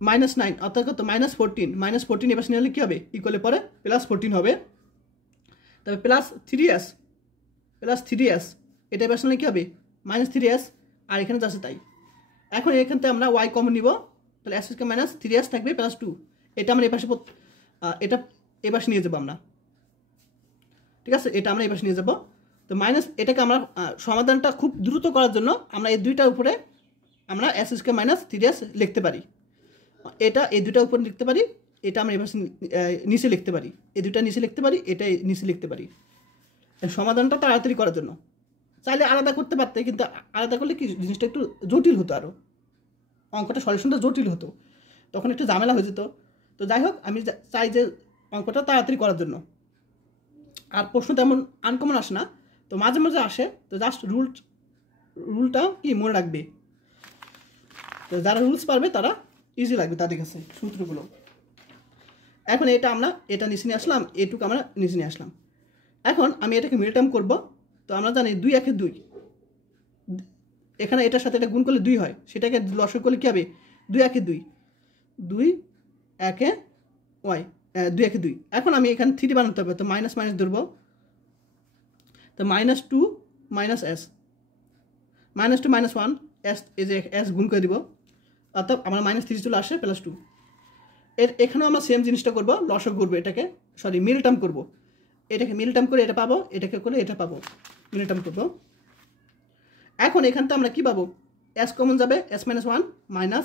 -9, অর্থাৎ কত -14 এবার নিলে কী হবে, ইকুয়ালে পরে +14 হবে, তবে প্লাস 3s এটা এবার নিলে কী হবে -3s, আর এখানে যাচ্ছে তাই। এখন এখান থেকে আমরা y কমন নিব, তাহলে s - 3s থাকবে +2, এটা আমরা এপাশে এটা এপাশে নিয়ে যাবো আমরা, ঠিক আছে? এটা আমরা এপাশে নিয়ে যাব। তো মাইনাস এটাকে আমরা সমাধানটা খুব দ্রুত করার জন্য আমরা এই দুইটার উপরে আমরা s² - 3s লিখতে পারি, এটা এই দুইটার উপরে লিখতে পারি, এটা আমরা এপাশে নিচে লিখতে পারি, এই দুইটা নিচে লিখতে পারি, এটা নিচে লিখতে পারি, সমাধানটা তাড়াতাড়ি করার জন্য। চাইলে আলাদা করতে পারতে, কিন্তু আলাদা করলে কি জিনিসটা একটু জটিল হতো, আরও অঙ্কটা সলিউশনটা জটিল হতো, তখন একটু ঝামেলা হয়ে যেত। তো যাই হোক, আমি চাই যে অঙ্কটা তাড়াতাড়ি করার জন্য, আর প্রশ্ন তেমন আনকমন আসে না, তো মাঝে মাঝে আসে, তো জাস্ট রুলটা কি মনে রাখবে, তো যারা রুলস পারবে তারা ইজি লাগবে তাদের কাছে সূত্রগুলো। এখন এটা নিচে নিয়ে আসলাম, এটুকু আমরা নিচে নিয়ে আসলাম। এখন আমি এটাকে মিডল টার্ম করবো, তো আমরা জানি 2 × 2, এখানে এটার সাথে এটা গুণ করলে 2 হয়, সেটাকে লসাগু করলে কী হবে 2 × 2, 2 1 y 2 × 2। এখন আমি এখানে 3 বানাতে হবে, তো মাইনাস ধরবো, তো -2 - s, -2 - 1 s, এই যে s গুণ করে দিব, অর্থাৎ আমরা -3 চলে আসে +2। এখানেও আমরা সেম জিনিসটা করবো, লসাগু করবো, এটাকে মিডল টার্ম করবো, এটাকে মিডল টার্ম করে এটা পাবো, এটাকে করে এটা পাবো, মিডল টার্ম করবো। এখন এখানটা আমরা কি পাবো, s কমন যাবে, s - 1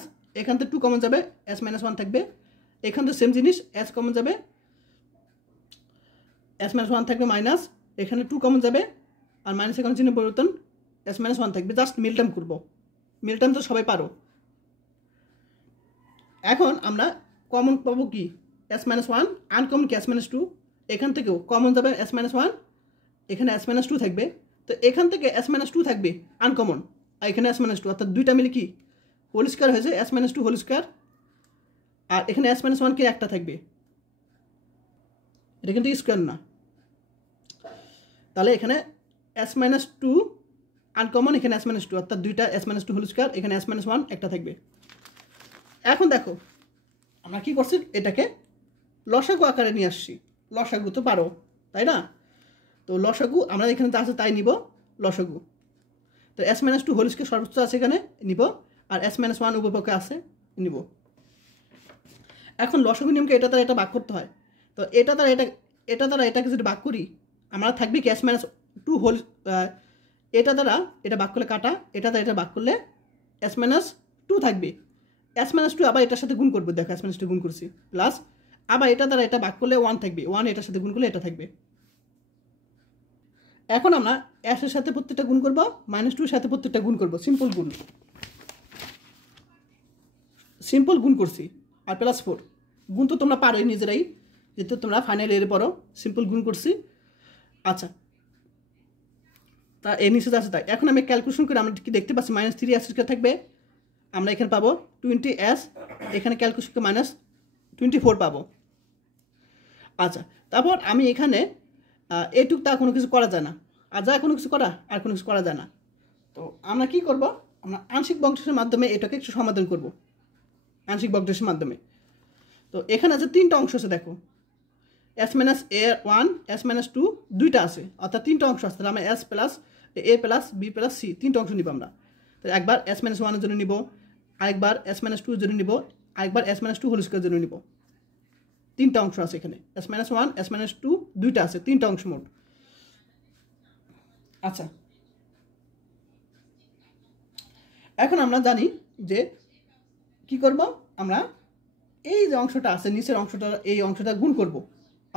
- এখান থেকে 2 কমন যাবে, s মাইনাস 1 থাকবে। এখান থেকে সেম জিনিস, s কমন যাবে, s মাইনাস 1 থাকবে মাইনাস, এখানে 2 কমন যাবে আর মাইনাস এখানে চিহ্ন পরিবর্তন, s মাইনাস 1 থাকবে। জাস্ট মিল টার্ম করবো, মিল টার্ম তো সবাই পারো। এখন আমরা কমন পাবো কি s মাইনাস 1, আনকমন কি s মাইনাস 2। এখান থেকেও কমন যাবে s মাইনাস 1, এখানে s মাইনাস 2 থাকবে। তো এখান থেকে s মাইনাস 2 থাকবে আনকমন, আর এখানে s মাইনাস 2, অর্থাৎ দুইটা মিলে কি হোল স্কোয়ার হয়েছে s মাইনাস 2 হোল স্কোয়ার। আর এখানে s মাইনাস 1 কি একটা থাকবে, এটা কিন্তু স্কোয়ার না, তাহলে এখানে s মাইনাস 2 আনকমন, এখানে s মাইনাস 2, অর্থাৎ দুইটা s মাইনাস 2 হোল স্কোয়ার, এখানে s মাইনাস 1 একটা থাকবে। এখন দেখো আমরা কি করছি, এটাকে লসাগু আকারে নিয়ে আসছি। লসাগু তো পারো, তাই না? তো লসাগু আমরা এখানে যা আছে তাই নিব লসাগু। তো s মাইনাস 2 হোল স্কোয়ার সর্বোচ্চ আছে এখানে নিব, আর s মাইনাস 1 উপপক্ষে আছে নিব। এখন লসাগু নিয়মকে এটা দ্বারা এটা ভাগ করতে হয়। তো এটা দ্বারা এটাকে যদি ভাগ করি, আমরা থাকবে কি s মাইনাস 2 হোল, এটা দ্বারা এটা ভাগ করলে কাটা, এটা দ্বারা এটা ভাগ করলে s মাইনাস 2 থাকবে। s মাইনাস 2 আবার এটার সাথে গুণ করবো, দেখো s মাইনাস 2 গুণ করছি, প্লাস আবার এটা দ্বারা এটা ভাগ করলে 1 থাকবে, 1 এটার সাথে গুণ করলে এটা থাকবে। এখন আমরা s এর সাথে প্রত্যেকটা গুণ করবো, মাইনাস 2 এর সাথে প্রত্যেকটা গুণ করবো, সিম্পল গুণ, সিম্পল গুণ করছি। আর প্লাস 4 গুণ তো তোমরা পারোই নিজেরাই, যেহেতু তোমরা ফাইনাল ইয়ারে পড়ো। সিম্পল গুণ করছি। আচ্ছা, তা এর নিচে আছে তাই। এখন আমি ক্যালকুলেশন করে আমরা কি দেখতে পাচ্ছি, মাইনাস 3 s স্কোয়ার থাকবে, আমরা এখানে পাবো 20s, এখানে ক্যালকুলেশন করে মাইনাস 24 পাবো। আচ্ছা, তারপর আমি এখানে এটুক তা কোনো কিছু করা যায় না, আর যা কোনো কিছু করা আর কোনো কিছু করা যায় না। তো আমরা কি করব, আমরা আংশিক ভগ্নাংশের মাধ্যমে এটাকে একটু সমাধান করব, আংশিক ভগ্নাংশের মাধ্যমে। তো এখানে আছে 3টা অংশ আছে, দেখো s minus a1, s minus 2 দুইটা আছে, অর্থাৎ 3টা অংশ আছে। তাহলে আমরা s plus a plus b plus c 3টা অংশ নিব আমরা। তো একবার s মাইনাস 1 এর জন্য নিব, আরেকবার s মাইনাস 2 এর জন্য নিব, আরেকবার s মাইনাস 2 হোল স্কয়ার জন্য নিব। 3টা অংশ আছে এখানে, s মাইনাস 1, s মাইনাস 2 দুইটা আছে, 3টা অংশ মোট। আচ্ছা, এখন আমরা জানি যে কি করব, আমরা এই যে অংশটা আছে নিচের অংশটা, এই অংশটা গুণ করব,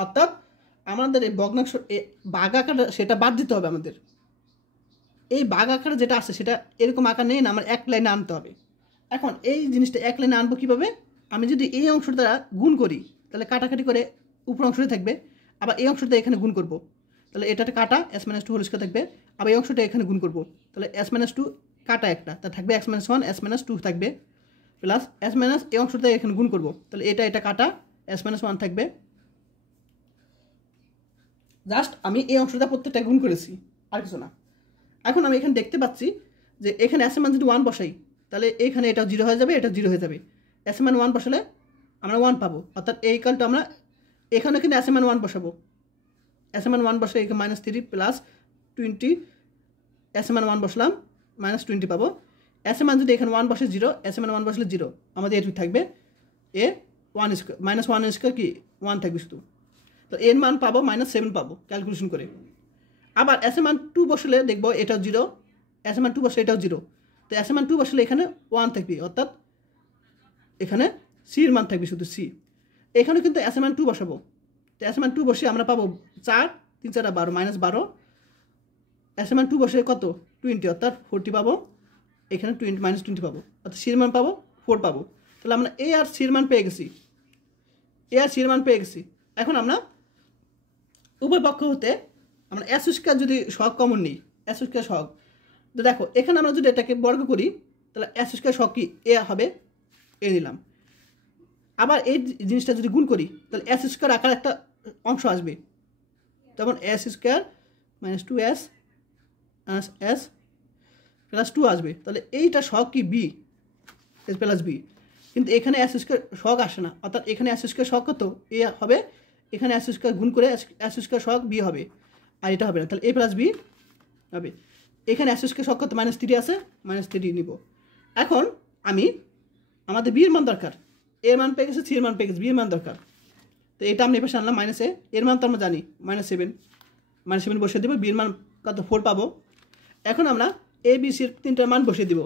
অর্থাৎ আমাদের এই ভগ্নাংশ ভাগ আকারে সেটা বাদ দিতে হবে আমাদের। এই ভাগ আকারে যেটা আছে সেটা এরকম আকার নেই না, আমার এক লাইনে আনতে হবে। এখন এই জিনিসটা এক লাইনে আনবো কীভাবে, আমি যদি এই অংশটা দ্বারা গুণ করি তাহলে কাটাকাটি করে উপর অংশটা থাকবে, আবার এই অংশটা এখানে গুণ করব, তাহলে এটাতে কাটা s মাইনাস 2 হোল স্কয়ার থাকবে, আবার এই অংশটা এখানে গুণ করব, তাহলে s মাইনাস 2 কাটা একটা, তা থাকবে x মাইনাস 1, s মাইনাস 2 থাকবে, প্লাস s মাইনাস এই অংশটা এখানে গুণ করব, তাহলে এটা কাটা s মাইনাস 1 থাকবে। জাস্ট আমি এই অংশটা প্রত্যেকটা গুণ করেছি, আর কিছু না। এখন আমি এখানে দেখতে পাচ্ছি যে এখানে s এর মান যদি 1 বসাই তাহলে এখানে এটা 0 হয়ে যাবে, এটা 0 হয়ে যাবে। s এর মান 1 বসালে আমরা 1 পাবো, অর্থাৎ এই কালটা আমরা এখানে কিন্তু s এর মান 1 বসাবো, s এর মান 1 বসলে এখানে মাইনাস 3 প্লাস 20, s এর মান 1 বসলাম মাইনাস 20 পাবো। s এর মান যদি এখানে 1 বসে 0, s এর মান 1 বসলে 0, আমাদের এটুকু থাকবে a 1 স্কোয়ার, মাইনাস 1 স্কোয়ার কি 1 থাকবে শুধু। তো এর মান পাবো মাইনাস 7 পাবো ক্যালকুলেশন করে। আবার s এর মান 2 বসলে দেখবো এটাও 0, s এর মান 2 বসলে এটাও 0, তো s এর মান 2 বসলে এখানে 1 থাকবে, অর্থাৎ এখানে c এর মান থাকবে শুধু c। এখানে কিন্তু s এর মান 2 বসাবো, তো s এর মান 2 বসে আমরা পাবো 4, 3 4 12 মাইনাস 12, s এর মান 2 বসে কত 20, অর্থাৎ 40 পাবো, এখানে 20 মাইনাস 20 পাবো, অর্থাৎ c এর মান পাবো 4 পাবো। তাহলে আমরা a আর c এর মান পেয়ে গেছি, a আর c এর মান পেয়ে গেছি। এখন আমরা উভয় পক্ষ হতে আমরা s স্কয়ার যদি সহগ কমন নিই, s স্কয়ার সহগ, তো দেখো এখানে আমরা যদি এটাকে বর্গ করি তাহলে s স্কয়ার সহগ কি a হবে, a নিলাম। আবার এই জিনিসটা যদি গুণ করি তাহলে s স্কয়ার আকার একটা অংশ আসবে, তখন s square minus 2s s plus 2 আসবে, তাহলে এইটা সহগ কি b, s প্লাস b। কিন্তু এখানে s স্কয়ার সহগ আসে না, অর্থাৎ এখানে s স্কয়ার সহগ কত a হবে, এখানে s স্কয়ার গুণ করে s স্কয়ার সহগ b হবে, আর এটা হবে না, তাহলে a প্লাস b হবে। এখানে s স্কয়ার সহগ কত মাইনাস 3 আছে, মাইনাস 3 নিব। এখন আমি আমাদের b এর মান দরকার, এর মান পেয়ে গেছে, c এর মান পেয়ে গেছে, b এর মান দরকার, তো এটা আমরা এপাশে আনলাম মাইনাস এর মান তো আমরা জানি মাইনাস 7 বসিয়ে দেবো, b এর মান কত 4 পাবো। এখন আমরা a b c এর 3টার মান বসিয়ে দিব,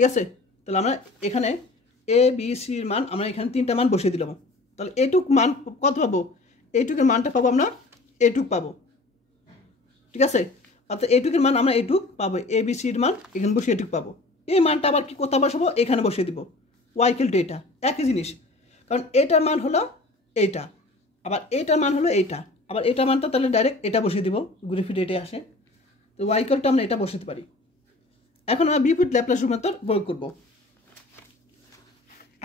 ঠিক আছে। তাহলে আমরা এখানে এ বি সির মান আমরা এখানে 3টা মান বসিয়ে দিলাম। তাহলে এটুক মান কত পাবো, এইটুকের মানটা পাবো আমরা এটুক পাবো, ঠিক আছে। অর্থাৎ এইটুকের মান আমরা এইটুক পাবো, এ বি সির মান এখানে বসে এটুক পাবো। এই মানটা আবার কি কোথাও বসাবো, এখানে বসিয়ে দিব, ওয়াই ইকুয়াল টু এটা, একই জিনিস। কারণ এটার মান হলো এইটা, আবার এইটার মান হলো এইটা, আবার এটার মানটা তাহলে ডাইরেক্ট এটা বসিয়ে দিব, ঘুরে ফিরে এটাই আসে। তো ওয়াই ইকুয়াল টু আমরা এটা বসাতে পারি। এখন আমরা বিপরীত ল্যাপ্লাস রূপান্তর প্রয়োগ করব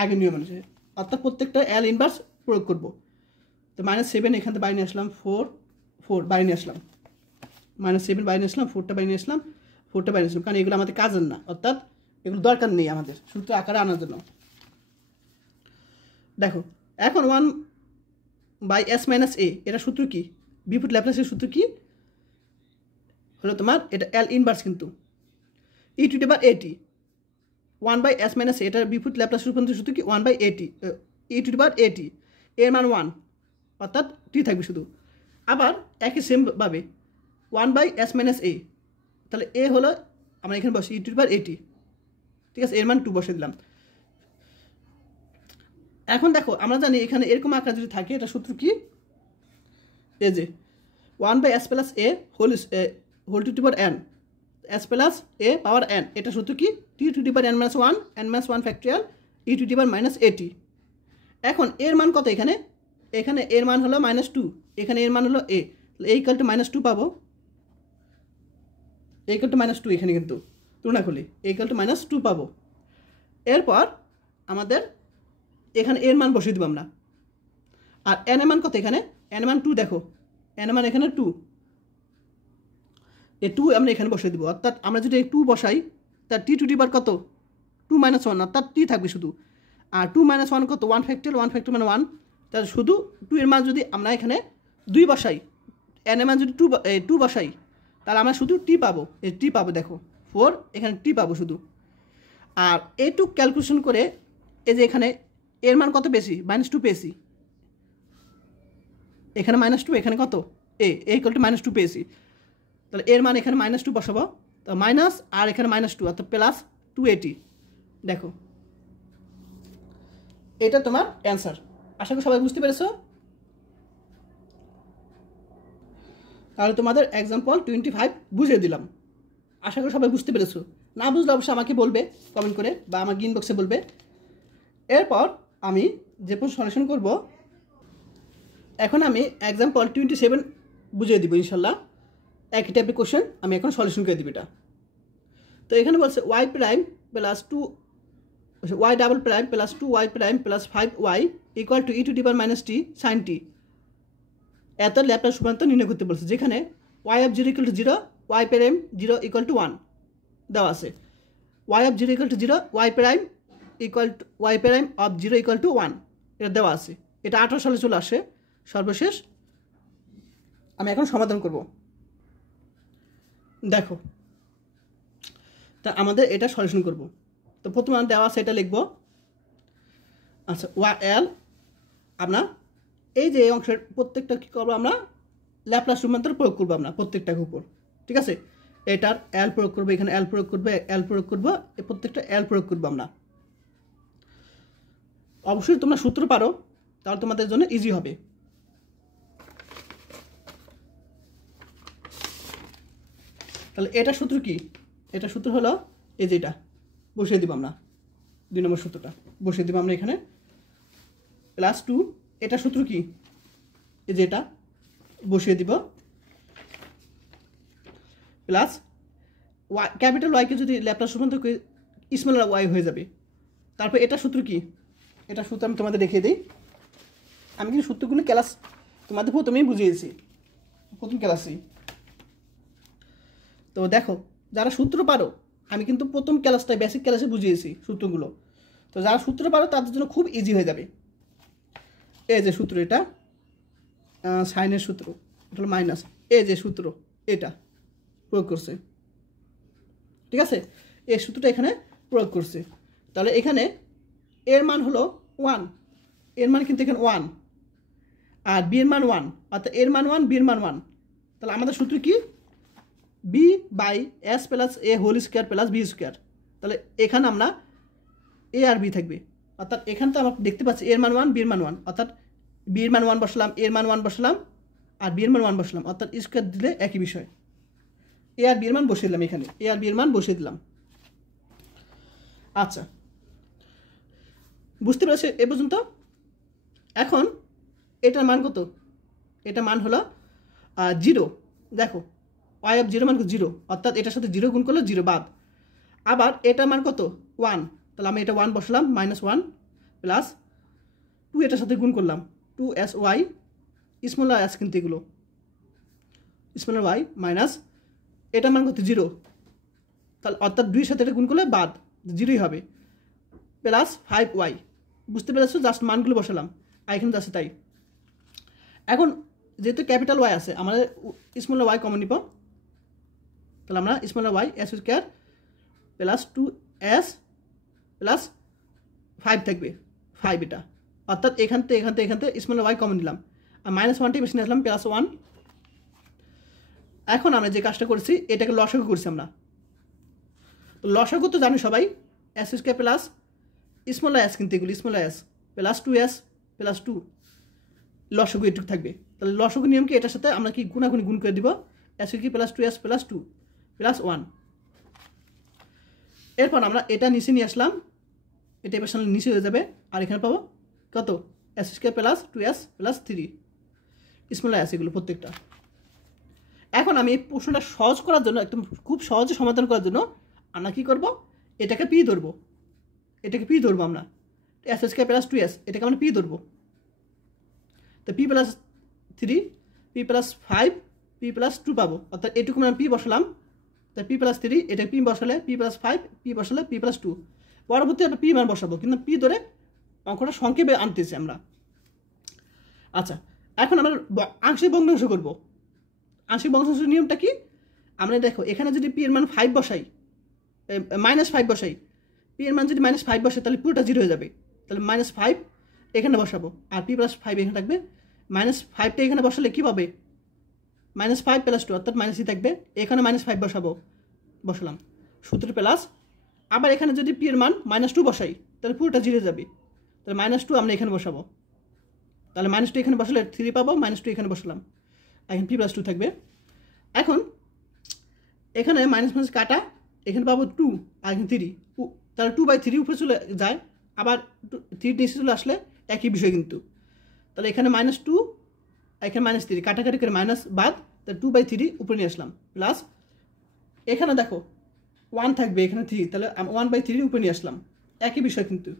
আগের নিয়ম অনুযায়ী, অর্থাৎ প্রত্যেকটা এল ইনভার্স প্রয়োগ করব। তো -7 এখান থেকে বাইরে নিয়ে আসলাম, 4 বাইরে নিয়ে আসলাম, -7 বাইরে নিয়ে আসলাম, 4টা বাইরে নিয়ে আসলাম, 4টা বাইরে নিয়ে আসলাম, কারণ এগুলো আমাদের কাজের না, অর্থাৎ এগুলো দরকার নেই আমাদের সূত্র আকারে আনার জন্য। দেখো এখন 1/s-a এটা সূত্র কি, বিপরীত ল্যাপ্লাসের সূত্র কি হলো তোমার, এটা এল ইনভার্স কিন্তু e⁻at 1/s-a, এটার বিপরীত ল্যাপ্লাস রূপান্তর সূত্র কি 1/at, e⁻at এর মান 1, অর্থাৎ টি থাকবে শুধু। আবার একই সেমভাবে 1/s-a, তাহলে এ হলো আমরা এখানে বসি e⁻at, ঠিক আছে, এর মান 2 বসে দিলাম। এখন দেখো আমরা জানি এখানে এরকম আকার যদি থাকে, এটা সূত্র কি, এই যে 1/s+a whole to the power n, s+a power n, এটা সূত্র কি t⁻n-1 n-1 ফ্যাক্টরিয়াল e⁻at। এখন এর মান কত, এখানে এর মান হলো -2, এখানে এর মান হলো a, তাহলে a = -2 পাবো, a = -2 এখানে কিন্তু তুলনা করলে a = -2 পাবো। এরপর আমাদের এখানে এর মান বসিয়ে দেবো আমরা, আর n এর মান কত, এখানে n এর মান 2, দেখো n এর মান এখানে 2, এই 2 আমরা এখানে বসিয়ে দেবো। অর্থাৎ আমরা যদি এই 2 বসাই, তার t⁻ কত 2 - 1, অর্থাৎ t থাকবে শুধু। আর 2 - 1 কত, 1 ফ্যাক্টরিয়াল, 1 ফ্যাক্টরিয়াল মানে 1, তাহলে শুধু 2 এর মান যদি আমরা এখানে 2 বসাই, n এর মান যদি 2 বসাই, তাহলে আমরা শুধু t পাবো, এই t পাবো, দেখো 4 এখানে t পাবো শুধু। আর এইটুক ক্যালকুলেশন করে এই যে এখানে এর মান কত পেয়েছি, -2 পেয়েছি, এখানে -2, এখানে কত a = -2 পেয়েছি, তাহলে এর মান এখানে -2 বসাবো, তো মাইনাস আর এখানে -2, অর্থাৎ +280। দেখো এটা তোমার অ্যান্সার। আশা করি সবাই বুঝতে পেরেছো। তাহলে তোমাদের এক্সাম্পল 25 বুঝিয়ে দিলাম, আশা করি সবাই বুঝতে পেরেছো। না বুঝলে অবশ্যই আমাকে বলবে কমেন্ট করে, বা আমার ইনবক্সে বলবে। এরপর আমি যে প্রশ্ন সলিউশন করব, এখন আমি এক্সাম্পল 27 বুঝিয়ে দিব ইনশাল্লাহ। একই টাইপের কোশ্চেন আমি এখন সলিউশন করে দিব এটা। তো এখানে বলছে y prime plus 2 y double prime plus 2y prime plus 5y equal to e⁻t sin t, এত ল্যাপ্লাস রূপান্তর নির্ণয় করতে বলছে, যেখানে y অফ 0 = 0, y প্রাইম 0 = 1 দেওয়া আছে। y of 0 = 0, y prime of 0 = 1 এটা দেওয়া আছে। এটা 18 সালে চলে আসে সর্বশেষ। আমি এখন সমাধান করব। দেখো তা আমাদের এটা সলিউশন করব। তো প্রথমে দেওয়া আছে এটা লিখব। আচ্ছা l, আমরা এই যে অংশের প্রত্যেকটা কী করবো, আমরা ল্যাপ্লাস রূপান্তর প্রয়োগ করবো আমরা প্রত্যেকটার উপর, ঠিক আছে। এটার l প্রয়োগ করবো, এখানে l প্রয়োগ করবে, l প্রয়োগ করবো, এই প্রত্যেকটা l প্রয়োগ করবো আমরা। অবশ্যই তোমরা সূত্র পারো, তাহলে তোমাদের জন্য ইজি হবে। তাহলে এটা সূত্র কি, এটা সূত্র হলো এই যে এটা বসিয়ে দিব আমরা, 2 নম্বর সূত্রটা বসিয়ে দিব আমরা এখানে, +2, এটা সূত্র কি, এই যে এটা বসিয়ে দিব, প্লাস ওয়াই, ক্যাপিটাল ওয়াইকে যদি ল্যাপ্লাস রূপান্তর করি স্মল ওয়াই হয়ে যাবে। তারপর এটা সূত্র কি, এটা সূত্র আমি তোমাদের দেখিয়ে দিই। আমি কিন্তু সূত্রগুলো ক্লাস তোমাদের প্রথমেই বুঝিয়েছি, প্রথম ক্লাসেই। তো দেখো যারা সূত্র পারো, আমি কিন্তু প্রথম ক্লাসটায় বেসিক ক্লাসে বুঝিয়েছি সূত্রগুলো। তো যারা সূত্র পারো তাদের জন্য খুব ইজি হয়ে যাবে। এই যে সূত্র, এটা সাইনের সূত্র, এটা হলো মাইনাস, এই যে সূত্র এটা প্রয়োগ করছে, ঠিক আছে, এই সূত্রটা এখানে প্রয়োগ করছে। তাহলে এখানে এর মান হলো 1, এর মান কিন্তু এখানে 1, আর বি এর মান 1, অর্থাৎ এর মান 1, বি এর মান 1। তাহলে আমাদের সূত্র কি, b/s + a whole square plus b square. তাহলে এখানে আমরা এ আর বি থাকবে, অর্থাৎ এখানে তো আমরা দেখতে পাচ্ছি এর মান 1 বির মান 1, অর্থাৎ বির মান 1 বসালাম, এর মান 1 বসালাম আর বির মান 1 বসালাম, অর্থাৎ স্কোয়ার দিলে একই বিষয়। এ আর বির মান বসিয়ে দিলাম, এখানে এ আর বির মান বসিয়ে দিলাম। আচ্ছা, বুঝতে পেরেছি এ পর্যন্ত? এখন এটার মান কত? এটা মান হলো 0। দেখো ওয়াই অফ 0 মান 0, অর্থাৎ এটার সাথে 0 গুণ করলে 0 বাদ। আবার এটার মান কত? 1, তাহলে আমি এটা 1 বসালাম, -1 প্লাস 2 এটার সাথে গুণ করলাম 2sy স্মল s, কিন্তু এগুলো স্মল y মাইনাস এটার মান কত? 0, তাহলে অর্থাৎ 2 এর সাথে এটা গুণ করলে বাদ 0ই হবে, প্লাস 5y। বুঝতে পেরেছো? জাস্ট মানগুলো বসালাম আর এখানে যাচ্ছে তাই। এখন যেহেতু ক্যাপিটাল ওয়াই আছে, আমাদের স্মল ওয়াই কমন নিব, তাহলে আমরা small Y S square plus 2s plus 5 থাকবে 5 এটা, অর্থাৎ এখান থেকে স্মল ওয়াই কমন নিলাম আর -1টি বেশি নিয়ে আসলাম +1। এখন আমরা যে কাজটা করছি এটাকে লসাগু করছি আমরা। তো লসাগু তো জানি সবাই, S square plus small S, কিন্তু এগুলো small S plus 2s plus 2, লসাগু এটুকু থাকবে। তাহলে লসাগু নিয়ম কি? এটার সাথে আমরা কি গুণাগুণি গুণ করে দিব, এস কি প্লাস 2s প্লাস 2 প্লাস 1। এরপর আমরা এটা নিচে নিয়ে আসলাম, এটা এবার সামনে নিচে হয়ে যাবে, আর এখানে পাবো কত? S square plus 2s plus 3 small S, এগুলো প্রত্যেকটা। এখন আমি এই প্রশ্নটা সহজ করার জন্য, একদম খুব সহজে সমাধান করার জন্য আমরা কী করবো? এটাকে পি ধরবো, আমরা এস স্কোয়ার প্লাস 2s এটাকে আমরা পি ধরবো। তো P plus 3, P plus 5, P plus 2 পাবো, অর্থাৎ এটুকু আমরা পি বসালাম। তো পি প্লাস 3 এটা পি বসালে পি প্লাস 5, পি বসালে পি প্লাস 2, পরবর্তী একটা পি মান বসাবো, কিন্তু পি ধরে অঙ্কটা সংক্ষেপে আনতেছি আমরা। আচ্ছা, এখন আমরা আংশিক ভগ্নাংশ করবো। আংশিক ভগ্নাংশের নিয়মটা কি? আমরা দেখো এখানে যদি পি এর মান 5 বসাই, -5 বসাই, পি এর মান যদি -5 বসাই তাহলে পুরোটা 0 হয়ে যাবে, তাহলে -5 এখানে বসাবো আর পি প্লাস 5 এখানে থাকবে। -5টা এখানে বসালে কী পাবে? -5 প্লাস 2, অর্থাৎ -ই থাকবে, এখানে -5 বসালাম সূত্র প্লাস। আবার এখানে যদি পি এর মান -2 বসাই তাহলে পুরোটা 0 যাবে, তাহলে -2 আমরা এখানে বসাবো, তাহলে -2 এখানে বসালে 3 পাবো, -2 এখানে বসালাম, এখন পি প্লাস 2 থাকবে। এখন এখানে মাইনাস কাটা, এখানে পাবো 2 আর এখানে 3, তাহলে 2/3 উপরে চলে যায়, আবার 3 নিচে চলে আসলে একই বিষয় কিন্তু। তাহলে এখানে -2 এখানে -3 কাটাকাটি করে মাইনাস বাদ, তাহলে 2/3 উপরে নিয়ে আসলাম, প্লাস এখানে দেখো 1 থাকবে, এখানে 3, তাহলে 1/3 উপরে নিয়ে আসলাম, একই বিষয় কিন্তু।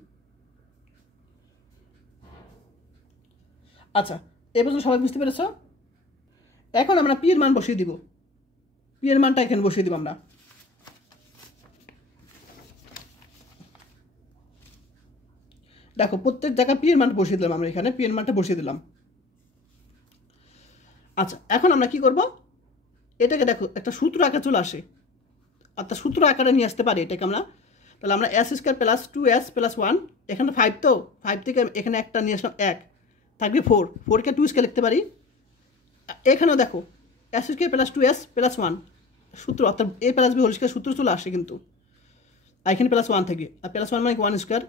আচ্ছা, এবার সবাই বুঝতে পেরেছ? এখন আমরা পি এর মান বসিয়ে দিব, পি এর মানটা এখানে বসিয়ে দিব আমরা। দেখো প্রত্যেক জায়গায় পি এর মান বসিয়ে দিলাম আমরা, এখানে পি এর মানটা বসিয়ে দিলাম। আচ্ছা, এখন আমরা কি করব? এটাকে দেখো একটা সূত্র আকারে চলে আসে, অর্থাৎ সূত্র আকারে নিয়ে আসতে পারি এটাকে আমরা। তাহলে আমরা S square plus 2s plus 1, এখানে 5, তো 5 থেকে এখানে একটা নিয়ে আসলাম 1, থাকবে 4, 4কে 2 স্কোয়ার লিখতে পারি। এখানেও দেখো S square plus 2s plus 1 সূত্র, অর্থাৎ এ প্লাস বি হোল স্কোয়ার সূত্র চলে আসে কিন্তু, আর এখানে +1 থাকে, আর +1 মানে 1 স্কোয়ার।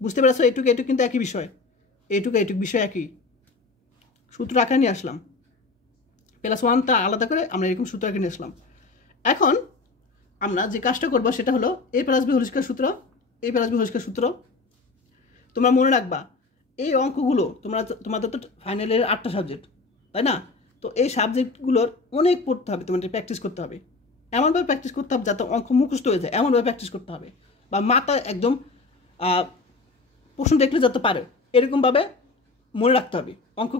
বুঝতে পেরেছো? এইটুকু কিন্তু একই বিষয়, এইটুকু বিষয় একই, সূত্র আকারে নিয়ে আসলাম, +1টা আলাদা করে আমরা এরকম সূত্র আকারে নিয়ে আসলাম। এখন আমরা যে কাজটা করবো সেটা হলো এ প্লাস বি হোল স্কোয়ার সূত্র, এ প্লাস বি হোল স্কোয়ার সূত্র। তোমরা মনে রাখবা এই অঙ্কগুলো তোমাদের তো ফাইনালের 8টা সাবজেক্ট, তাই না? তো এই সাবজেক্টগুলোর অনেক পড়তে হবে, তোমাদের প্র্যাকটিস করতে হবে, এমনভাবে প্র্যাকটিস করতে হবে যাতে অঙ্ক মুখস্থ হয়ে যায়, এমনভাবে প্র্যাকটিস করতে হবে, বা মাথা একদম প্রশ্ন দেখলে যাতে পারে এরকমভাবে মনে রাখতে হবে। অঙ্ক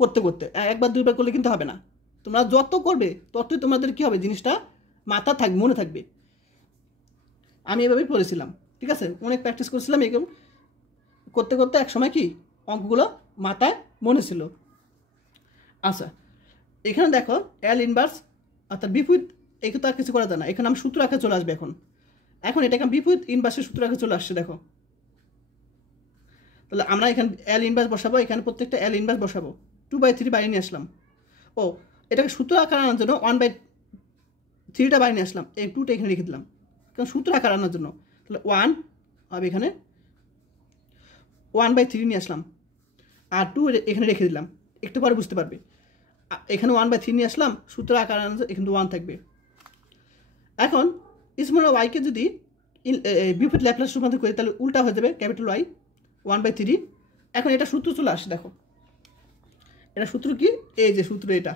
করতে করতে একবার দুইবার করলে কিন্তু হবে না, তোমরা যত করবে ততই তোমাদের কী হবে, জিনিসটা মাথা থাকবে, মনে থাকবে। আমি এভাবেই পড়েছিলাম, ঠিক আছে, অনেক প্র্যাকটিস করছিলাম, এরকম করতে করতে এক সময় কি অঙ্কগুলো মাথায় মনে ছিল। আচ্ছা, এখানে দেখো এল ইনভার্স অর্থাৎ বিপরীত, একে তো আর কিছু করা যায় না, এখানে আমি সূত্র আকারে চলে আসবে। এখন এটাকে বিপরীত ইনভার্সের সূত্র আকারে চলে আসছে, দেখো। তাহলে আমরা এখানে এল ইনভার্স বসাবো, এখানে প্রত্যেকটা এল ইনভার্স বসাবো, 2/3 বাইরে নিয়ে আসলাম। ও এটাকে সূত্র আকারে আনার জন্য 1/3টা বাইরে নিয়ে আসলাম, এই 2টা এখানে রেখে দিলাম, কারণ সূত্র আকার আনার জন্য। তাহলে 1 হবে এখানে 1/3 নিয়ে আসলাম, আর 2 এখানে রেখে দিলাম, একটু পরে বুঝতে পারবে। এখানে 1/3 নিয়ে আসলাম, সূত্র আকার আনার জন্য এখানে 1 থাকবে। এখন স্মল ওয়াইকে যদি বিপরীত ল্যাপ্লাস রূপান্তর করি তাহলে উল্টা হয়ে যাবে, ক্যাপিটাল ওয়াই 1/3। এখন এটা সূত্র চলে আসে, দেখো এটা সূত্র কি, এই যে সূত্র এটা।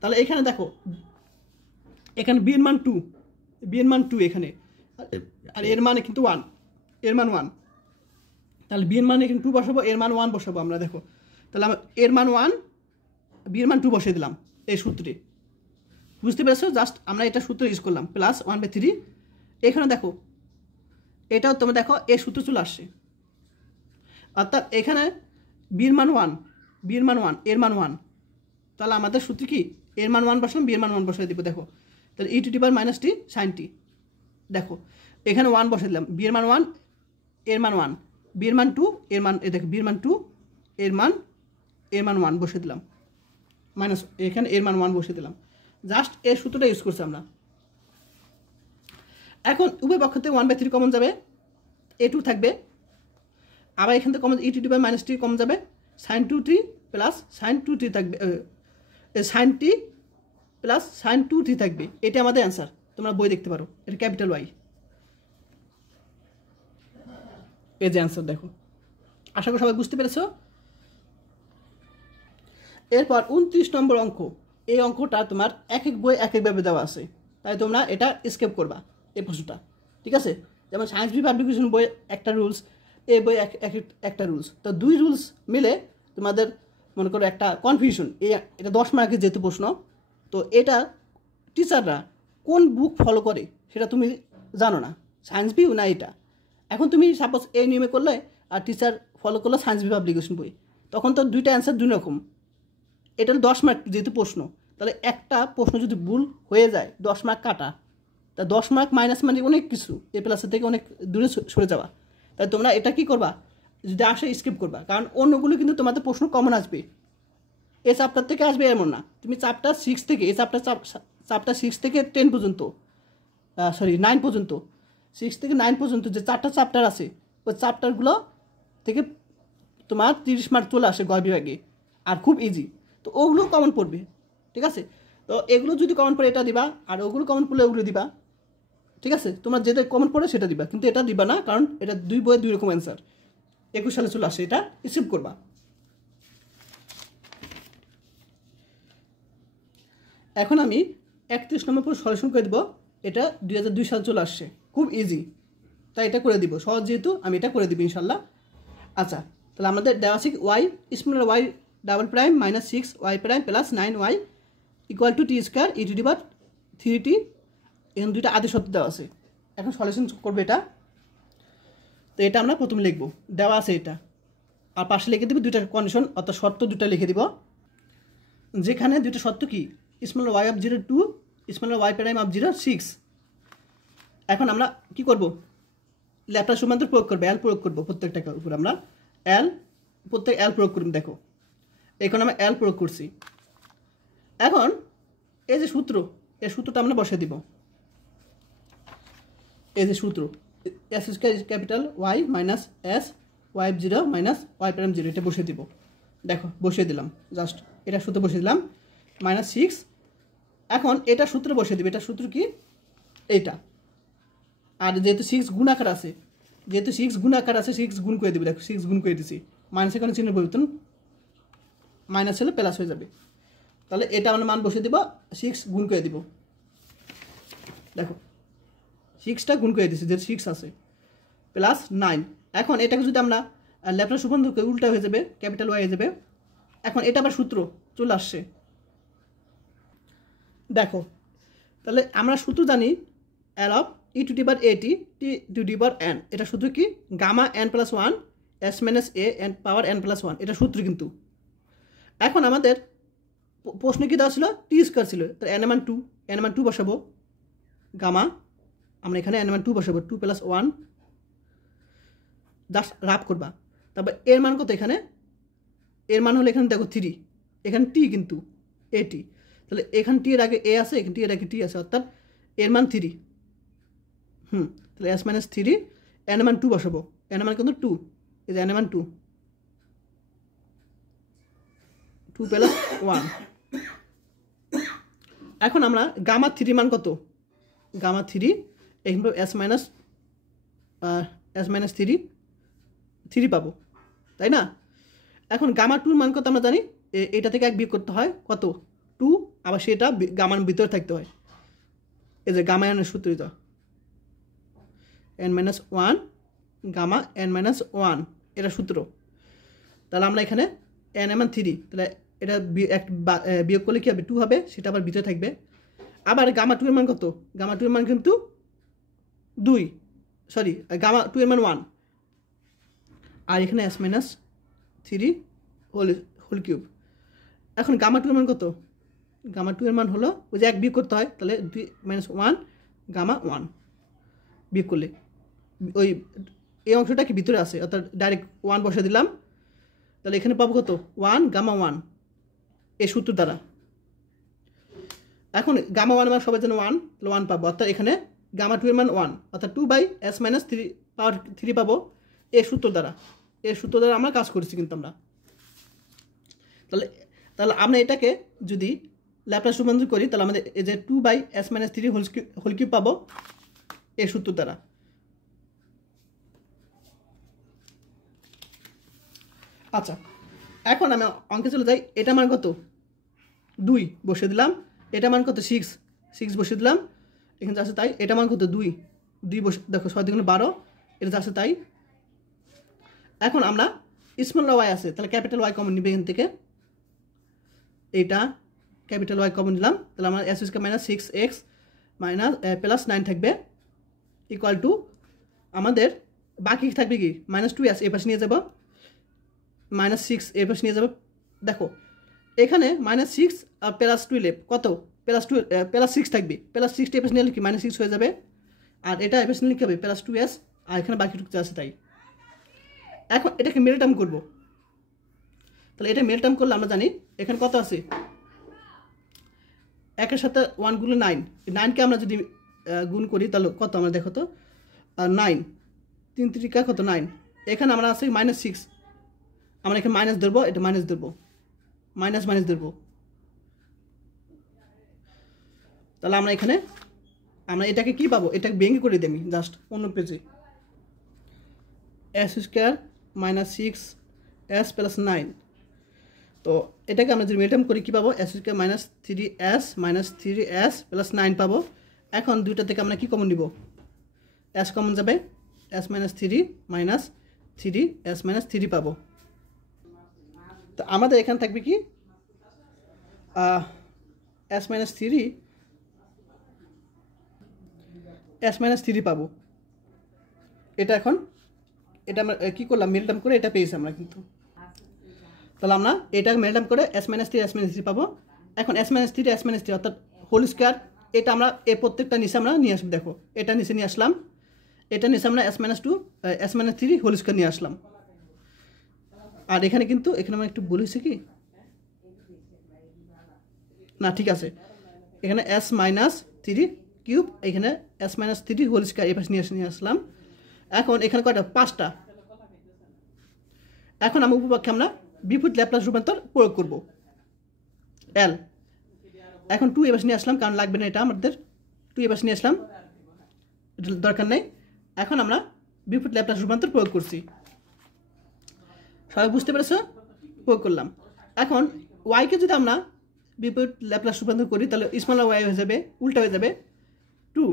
তাহলে এখানে দেখো এখানে বি এর মান 2, বি এর মান 2 এখানে, আর এর মানে কিন্তু 1, এর মান 1। তাহলে বি এর মান এখানে 2 বসাবো, এর মান 1 বসাবো আমরা। দেখো তাহলে এর মান 1, বি এর মান 2 বসিয়ে দিলাম এই সূত্রে। বুঝতে পেরেছো? জাস্ট আমরা এটা সূত্র ইউজ করলাম, প্লাস 1/3। এখানে দেখো এটাও তোমরা দেখো এই সূত্র চলে আসছে, অর্থাৎ এখানে বি এর মান 1, বি এর মান 1, এর মান 1। তাহলে আমাদের সূত্র কি, এর মান 1 বসালাম, বি এর মান 1 বসাই দিব। দেখো তাহলে e two the power -t sin t। দেখো এখানে 1 বসাই দিলাম, বি এর মান 1, এর মান 1, বি এর মান 2, এর মান দেখো বি এর মান 2, এর মান 1 বসিয়ে দিলাম, মাইনাস এখানে এর মান 1 বসিয়ে দিলাম। জাস্ট এই সূত্রটা ইউজ করছি আমরা। এখন উভয় পক্ষ থেকে 1/3 কমন যাবে, a2 থাকবে, আবার এখান থেকে common e two the power -t common যাবে, sin 2t plus sin 2t থাকবে, sin t plus sin 2t থাকবে। এটা আমাদের অ্যান্সার, তোমরা বই দেখতে পারো, এটা ক্যাপিটাল ওয়াই, এই যে অ্যান্সার। দেখো আশা করি সবাই বুঝতে পেরেছো। এরপর 29 নম্বর অঙ্ক। এই অঙ্কটা তোমার এক এক বই এক একভাবে দেওয়া আছে, তাই তোমরা এটা স্কিপ করবা এই প্রশ্নটা, ঠিক আছে? যেমন সায়েন্স বি পাবলিকেশন বই একটা রুলস, এই বই একটা রুলস, তো 2 রুলস মিলে তোমাদের মনে করো একটা কনফিউশন। এটা 10 মার্কের যেহেতু প্রশ্ন, তো এটা টিচাররা কোন বুক ফলো করে সেটা তুমি জানো না, সায়েন্স বি না এটা। এখন তুমি সাপোজ এই নিয়মে করলে আর টিচার ফলো করলো সায়েন্স বি পাবলিকেশন বই, তখন তো দুইটা অ্যান্সার দুই রকম। এটা 10 মার্ক যেহেতু প্রশ্ন, তাহলে একটা প্রশ্ন যদি ভুল হয়ে যায় 10 মার্ক কাটা, তা 10 মার্ক মাইনাস মানে অনেক কিছু, এ প্লাসের থেকে অনেক দূরে সরে যাওয়া। তাই তোমরা এটা কি করবা, যদি আসে স্কিপ করবা, কারণ অন্যগুলো কিন্তু তোমাদের প্রশ্ন কমন আসবে, এই চ্যাপ্টার থেকে আসবে এমন না। তুমি চ্যাপ্টার 6 থেকে, এই চ্যাপ্টার 6 থেকে 10 পর্যন্ত, 9 পর্যন্ত, 6 থেকে 9 পর্যন্ত যে 4টা চ্যাপ্টার আছে, ওই চ্যাপ্টারগুলো থেকে তোমার 30 মার্ক চলে আসে গ বিভাগে, আর খুব ইজি। তো ওগুলো কমন পড়বে, ঠিক আছে? তো এগুলো যদি কমন পড়ে এটা দিবা, আর ওগুলো কমন পড়লে ওগুলো দিবা, ঠিক আছে? তোমরা যেটা কমন পড়ে সেটা দিবা, কিন্তু এটা দিবা না, কারণ এটা 2 বইয়ে 2 রকম অ্যান্সার 21 সালে চলে আসে, এটা রিসিভ করবা। এখন আমি 31 নম্বর পর সলিউশন করে দেবো, এটা 2002 সালে চলে আসছে, খুব ইজি, তাই এটা করে দিব, সহজ যেহেতু আমি এটা করে দিব ইনশাল্লাহ। আচ্ছা, তাহলে আমাদের দেওয়া আছে Y small Y double prime minus 6y prime plus 9y equal to T square E to the power 3t। এখানে দুইটা আদি সত্য দেওয়া আছে, এখন সলিউশন করবে এটা। তো এটা আমরা প্রথমে লিখবো, দেওয়া আছে এটা, আর পাশে লিখে দিব দুইটা কন্ডিশন, অর্থাৎ শর্ত দুটা লিখে দিব, যেখানে দুইটা শর্ত কি, small Y of 0 2, small Y prime of 0 6। এখন আমরা কি করব, ল্যাপ্লাস রূপান্তর প্রয়োগ করবো, এল প্রয়োগ করবো প্রত্যেকটার উপর, আমরা প্রত্যেক এল প্রয়োগ করব। দেখো এখন আমরা এল প্রয়োগ করছি। এখন এই যে সূত্র, এই সূত্রটা আমরা বসিয়ে দিব, এই যে সূত্র S square capital Y minus S Y 0 minus Y prime 0, এটা বসিয়ে দিব। দেখো বসিয়ে দিলাম, জাস্ট এটা সূত্র বসিয়ে দিলাম, -6। এখন এটা সূত্র বসিয়ে দিব, এটা সূত্র কি, এইটা। আর যেহেতু 6 গুণাকার আছে, 6 গুণ করে দিবে। দেখো 6 গুণ করে দিছি, মাইনাসের কোনো চিহ্ন পরিবর্তন, মাইনাস হলে প্লাস হয়ে যাবে। তাহলে এটা আমরা মান বসিয়ে দিব, 6 গুণ করে দিব। দেখো 6টা গুণ করে দিছি, যেহেতু 6 আছে, প্লাস 9। এখন এটাকে যদি আমরা ল্যাপ্লাস রূপান্তর করি উল্টা হয়ে যাবে, ক্যাপিটাল ওয়াই হয়ে যাবে। এখন এটা আবার সূত্র চলে আসছে, দেখো তাহলে আমরা সূত্র জানি L of E to the পাওয়ার এটি টি টু দি পাওয়ার এন, এটা সূত্র কি, gamma n plus 1 S minus A N power n plus 1, এটা সূত্র কিন্তু। এখন আমাদের প্রশ্ন কি দেওয়া ছিল, টি স্কোয়ার ছিল, তার n মান 2 বসাবো, গামা আমরা এখানে n মান 2 বসাবো, 2 প্লাস 1, জাস্ট রাফ করবা। তারপর এর মান কত, এখানে এর মান হলো এখানে দেখো 3, এখানে টি কিন্তু এটি, তাহলে এখানে টি এর আগে এ আছে, এখানে টি এর আগে টি আছে, অর্থাৎ এর মান 3, তাহলে s মাইনাস 3, n এর মান 2 বসাবো, n এর মান কিন্তু 2, এই যে n এর মান 2 প্লাস 1। এখন আমরা গামা 3 মান কত, গামা 3 এখানে s মাইনাস 3 পাবো, তাই না? এখন গামা 2 মান কত আমরা জানি, এটা থেকে 1 বিয়োগ করতে হয় কত, 2, আবার সেটা গামার ভিতরে থাকতে হয়, এই যে গামা এর সূত্র এটা n minus 1 gamma n minus 1 এটা সূত্র। তাহলে আমরা এখানে n এর মান 3, তাহলে এটা বিয়োগ করলে কি হবে, 2 হবে, সেটা আবার ভিতরে থাকবে। আবার গামা 2 এর মান কত, গামা 2 এর মান কিন্তু 2, সরি গামা 2 এর মান 1, আর এখানে s মাইনাস 3 হোল কিউব। এখন গামা 2 এর মান কত, গামা 2 এর মান হলো ওই যে 1 বিয়োগ করতে হয়, তাহলে 2 মাইনাস 1 গামা 1 বিয়োগ করলে ওই এই অংশটা কি ভিতরে আছে, অর্থাৎ ডাইরেক্ট 1 বসে দিলাম, তাহলে এখানে পাবো কত, 1 গামা 1 এই সূত্র দ্বারা। এখন গামা 1 এর মান সবাই যেন 1, তাহলে 1 পাবো, অর্থাৎ এখানে গামা 2 এর মান 1, অর্থাৎ 2/s মাইনাস 3 পাওয়ার 3 পাবো এই সূত্র দ্বারা। এই সূত্র দ্বারা আমরা কাজ করেছি কিন্তু আমরা। তাহলে আমরা এটাকে যদি ল্যাপ্লাস রূপান্তর করি, তাহলে আমাদের এই যে 2/s মাইনাস 3 হোল কিউব পাবো এই সূত্র দ্বারা। আচ্ছা, এখন আমি অঙ্কে চলে যাই। এটা মান কত, 2 বসে দিলাম, এটা মান কত 6 বসে দিলাম, এখানে যাচ্ছে তাই। এটা মান কত 2 বসে, দেখো 6 2 12, এটা যাচ্ছে তাই। এখন আমরা স্মল ওয়াই আছে, তাহলে ক্যাপিটাল ওয়াই কমন নিবে এখান থেকে, এইটা ক্যাপিটাল ওয়াই কমন নিলাম, তাহলে আমার s square minus 6x minus plus 9 থাকবে ইকুয়াল টু আমাদের বাকি থাকবে কি মাইনাস 2s এই পাশে নিয়ে যাব, মাইনাস 6 এই পাশে নিয়ে যাব। দেখো এখানে মাইনাস 6 আর প্লাস 12 কত, প্লাস 6 থাকবে, প্লাস 6 এই পাশে নিলে কি মাইনাস 6 হয়ে যাবে, আর এটা এই পাশে নিলে কি হবে প্লাস 2s, আর এখানে বাকিটুকু আছে তাই। এখন এটাকে মেলটাম করব, তাহলে এটা মেলটাম করলে আমরা জানি এখানে কত আছে, 1 এর সাথে 1 গুলো 9, 9কে আমরা যদি গুণ করি তাহলে কত আমরা দেখো তো, 9 3 3 কত 9, এখানে আমরা আছে মাইনাস 6, আমরা এখানে মাইনাস ধরবো, এটা মাইনাস ধরবো, মাইনাস ধরবো, তাহলে আমরা এখানে আমরা এটাকে কি পাবো, এটাকে ভেঙে করে দিই আমি জাস্ট অন্য পেজে, s square minus 6s plus 9। তো এটাকে আমরা যদি মেলটাম করি কী পাবো, s square minus 3s plus 9 পাবো। এখন দুইটা থেকে আমরা কি কমন নিব, s কমন যাবে, s minus 3 minus 3s minus 3 পাবো। তো আমাদের এখানে থাকবে কি s মাইনাস 3 পাবো। এটা এখন এটা আমরা কী করলাম, মেলটাম করে এটা পেয়েছি আমরা কিন্তু। তাহলে আমরা এটা মেলটাম করে s মাইনাস 3 পাবো। এখন s মাইনাস 3 অর্থাৎ হোল স্কোয়ার, এটা আমরা এই প্রত্যেকটা নিচে আমরা নিয়ে আসবো, দেখো এটা নিচে নিয়ে আসলাম, এটা নিচে আমরা s মাইনাস 3 হোল স্কোয়ার নিয়ে আসলাম। আর এখানে কিন্তু এখানে আমার একটু ভুল হয়েছে কি না, ঠিক আছে, এখানে s মাইনাস 3 কিউব, এখানে s মাইনাস 3 হোল স্কোয়ার এই পাশে নিয়ে আসলাম। এখন এখানে কয়টা, 5টা। এখন আমরা উপপক্ষে আমরা বিপরীত ল্যাপ্লাস রূপান্তর প্রয়োগ করব, l। এখন 2 এ পাশে নিয়ে আসলাম, কারণ লাগবে না এটা আমাদের, 2 এ পাশে নিয়ে আসলাম, এটা দরকার নেই। এখন আমরা বিপরীত ল্যাপ্লাস রূপান্তর প্রয়োগ করছি, সবাই বুঝতে পেরেছো, প্রয়োগ করলাম। এখন ওয়াইকে যদি আমরা বিপরীত ল্যাপ্লাস রূপান্তর করি, তাহলে স্মল ওয়াই হয়ে যাবে, উল্টা হয়ে যাবে 2।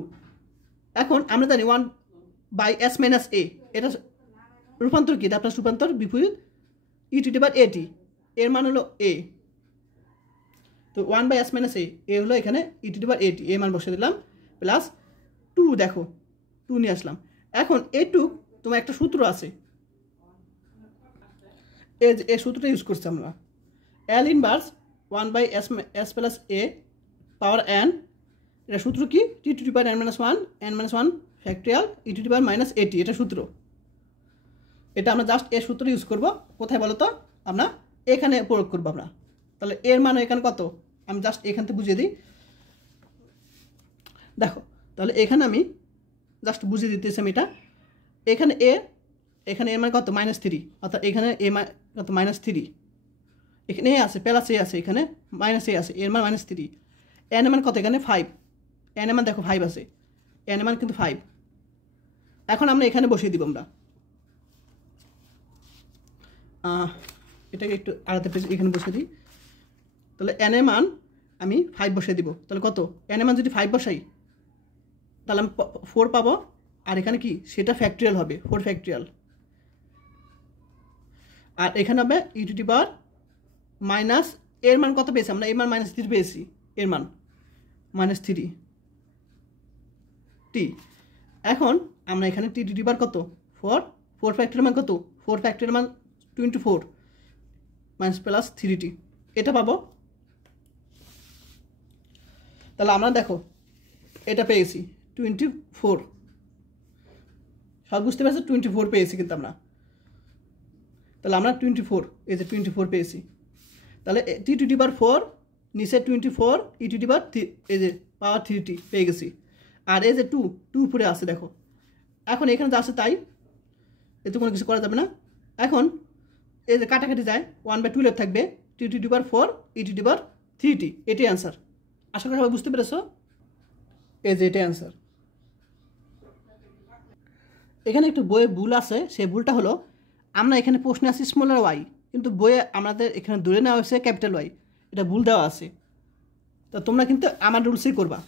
এখন আমরা জানি 1/s মাইনাস a, এটা রূপান্তর কি, ল্যাপ্লাস রূপান্তর বিপরীত e⁻at, এর মান হলো a। তো 1/s মাইনাস a হলো এখানে e⁻at, এ মান বসে দিলাম, প্লাস 2, দেখো 2 নিয়ে আসলাম। এখন এটুক তোমার একটা সূত্র আছে, এই সূত্রটা ইউজ করছি আমরা, l inverse 1/s plus a power n, এটা সূত্র কি, t⁻n−1 ফ্যাক্টরিয়াল e⁻−at, এটা সূত্র। এটা আমরা জাস্ট এর সূত্র ইউজ করব, কোথায় বলো তো, আমরা এখানে প্রয়োগ করবো আমরা। তাহলে এর মান এখানে কত, আমি জাস্ট এখান থেকে বুঝিয়ে দিই। দেখো তাহলে এখানে আমি জাস্ট বুঝিয়ে দিতেছি আমি এটা। এখানে এখানে এর মান কত -3, অর্থাৎ এখানে কত -3, এখানে এ আছে প্লাস এ আছে, এখানে মাইনাস এ আছে, এর মান -3। এন এর মান কত এখানে 5, এন এর মান দেখো 5 আছে, এন এর মান কিন্তু 5। এখন আমরা এখানে বসিয়ে দিব আমরা এটাকে একটু আড়াতে পেজ এখানে বসিয়ে দিই। তাহলে এন এর মান আমি 5 বসিয়ে দিব। তাহলে কত এন এর মান যদি 5 বসাই তাহলে আমি 4 পাবো, আর এখানে কি সেটা ফ্যাক্টরিয়াল হবে, 4 ফ্যাক্টরিয়াল। আর এখানে হবে ই টু দি পাওয়ার মাইনাস এর মান কত পেয়েছি আমরা, এর মান -3 পেয়েছি, এর মান -3 টি। এখন আমরা এখানে টি টু দি পাওয়ার কত 4 ফ্যাক্টরিয়াল মান কত 4 ফ্যাক্টরিয়াল মান 24 মাইনাস প্লাস 3t, এটা পাবো। তাহলে আমরা দেখো এটা পেয়েছি 24, সব বুঝতে পারছি 24 পেয়েছি কিন্তু আমরা। তাহলে আমরা 24 এই যে 24 পেয়েছি। তাহলে টি টু দি পাওয়ার 4 নিচে 24 ই টু দি পাওয়ার এই যে পাওয়ার 3t পেয়ে গেছি। আর এই যে 2 উপরে আছে দেখো। এখন এখানে যা আছে তাই, এতে কোনো কিছু করা যাবে না। এখন এই যে কাটাকাটি যায় 1/12 থাকবে, টি two the power 4 E to the power 3t, এটাই অ্যান্সার। আশা করি সবাই বুঝতে পেরেছো, এই যে এটাই অ্যান্সার। এখানে একটু বইয়ে ভুল আছে, সেই ভুলটা হলো আমরা এখানে প্রশ্নে আছি স্মলার ওয়াই, কিন্তু বইয়ে আমাদের এখানে ধরে নেওয়া হয়েছে ক্যাপিটাল ওয়াই, এটা ভুল দেওয়া আছে। তো তোমরা কিন্তু আমার রুলসেই করবা,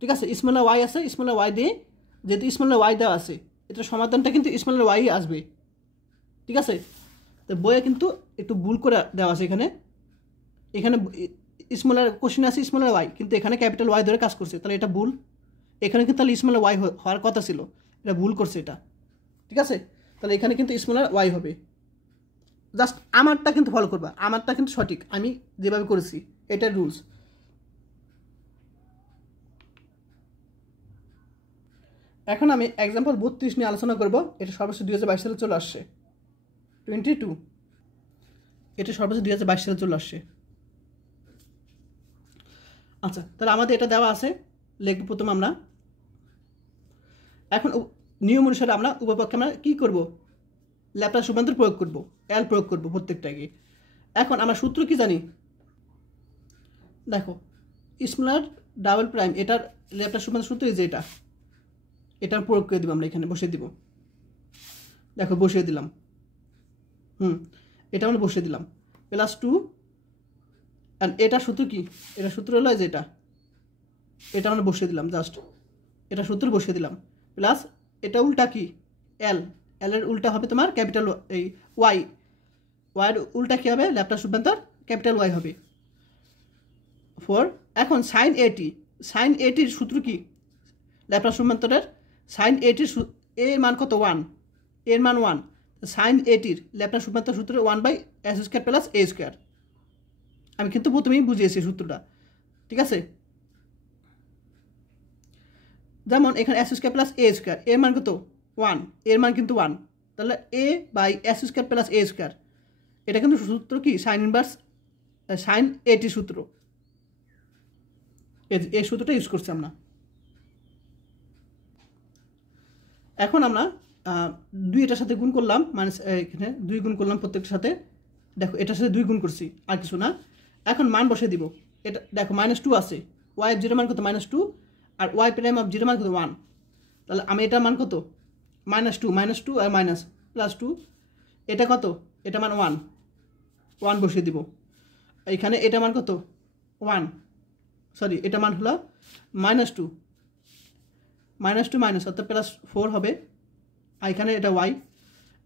ঠিক আছে। স্মলার ওয়াই আছে, স্মলার ওয়াই দিয়ে, যেহেতু স্মলার ওয়াই দেওয়া আছে এটার সমাধানটা কিন্তু স্মলার ওয়াই আসবে, ঠিক আছে। তো বইয়ে কিন্তু একটু ভুল করে দেওয়া আছে, এখানে স্মলার কোশ্চেন আছে স্মলার ওয়াই, কিন্তু এখানে ক্যাপিটাল ওয়াই ধরে কাজ করছে, তাহলে এটা ভুল। এখানে কিন্তু তাহলে স্মলার ওয়াই হওয়ার কথা ছিল, এটা ভুল করছে এটা, ঠিক আছে। তাহলে এখানে কিন্তু স্মলার ওয়াই হবে। জাস্ট আমারটা কিন্তু ফলো করবা, আমারটা কিন্তু সঠিক, আমি যেভাবে করেছি এটার রুলস। এখন আমি এক্সাম্পল 32 নিয়ে আলোচনা করব। এটা সর্বশেষ 2022 সালে চলে আসছে, 22, এটা সর্বশেষ 2022 সালে চলে আসছে। আচ্ছা, তাহলে আমাদের এটা দেওয়া আছে, লিখব প্রথম আমরা। এখন নিয়ম অনুসারে আমরা উভয়পক্ষে আমরা কী করব, ল্যাপ্লাস রূপান্তর প্রয়োগ করব, এল প্রয়োগ করব প্রত্যেকটাকে। এখন আমরা সূত্র কি জানি, দেখো স্মলার ডাবল প্রাইম, এটার ল্যাপ্লাস রূপান্তর সূত্র এই যে এটা প্রয়োগ করে দিব আমরা, এখানে বসিয়ে দিব। দেখো বসিয়ে দিলাম, এটা আমরা বসিয়ে দিলাম +2, অ্যান্ড এটা সূত্র কি, এটা সূত্র হলো যে এটা আমরা বসিয়ে দিলাম, জাস্ট এটা সূত্র বসিয়ে দিলাম। প্লাস এটা উল্টা কি এল এর উল্টা হবে তোমার ক্যাপিটাল এই ওয়াইয়ের উল্টা কী হবে, ল্যাপ্লাস রূপান্তর ক্যাপিটাল ওয়াই হবে 4। এখন সাইন এটির সূত্র কি, ল্যাপ্লাস রূপান্তরের সাইন এটির এর মান কত 1, এর মান 1, সাইন এটির ল্যাপ্লাস রূপান্তর সূত্র 1/s² + a²। আমি কিন্তু প্রথমেই বুঝিয়েছি সূত্রটা, ঠিক আছে। যেমন এখানে s² + a², এর মান কত 1, এর মান কিন্তু 1, তাহলে a/s² + a², এটা কিন্তু সূত্র কি সাইন এটির সূত্র, এই সূত্রটা ইউজ করছি আমরা। এখন আমরা 2 এটার সাথে গুণ করলাম, মানে এখানে 2 গুণ করলাম প্রত্যেকটার সাথে, দেখো এটার সাথে 2 গুণ করছি, আর কিছু না। এখন মান বসিয়ে দিব, এটা দেখো -2 আছে, y0 মান কত -2, আর y'0 মান কত 1, তাহলে আমি এটার মান কত -2 আর মাইনাস +2, এটা কত, এটা মান 1 বসিয়ে দিব। এখানে এটা মান কত 1, সরি এটা মান হলো -2 মাইনাস অর্থাৎ +4 হবে, আর এখানে এটা ওয়াই।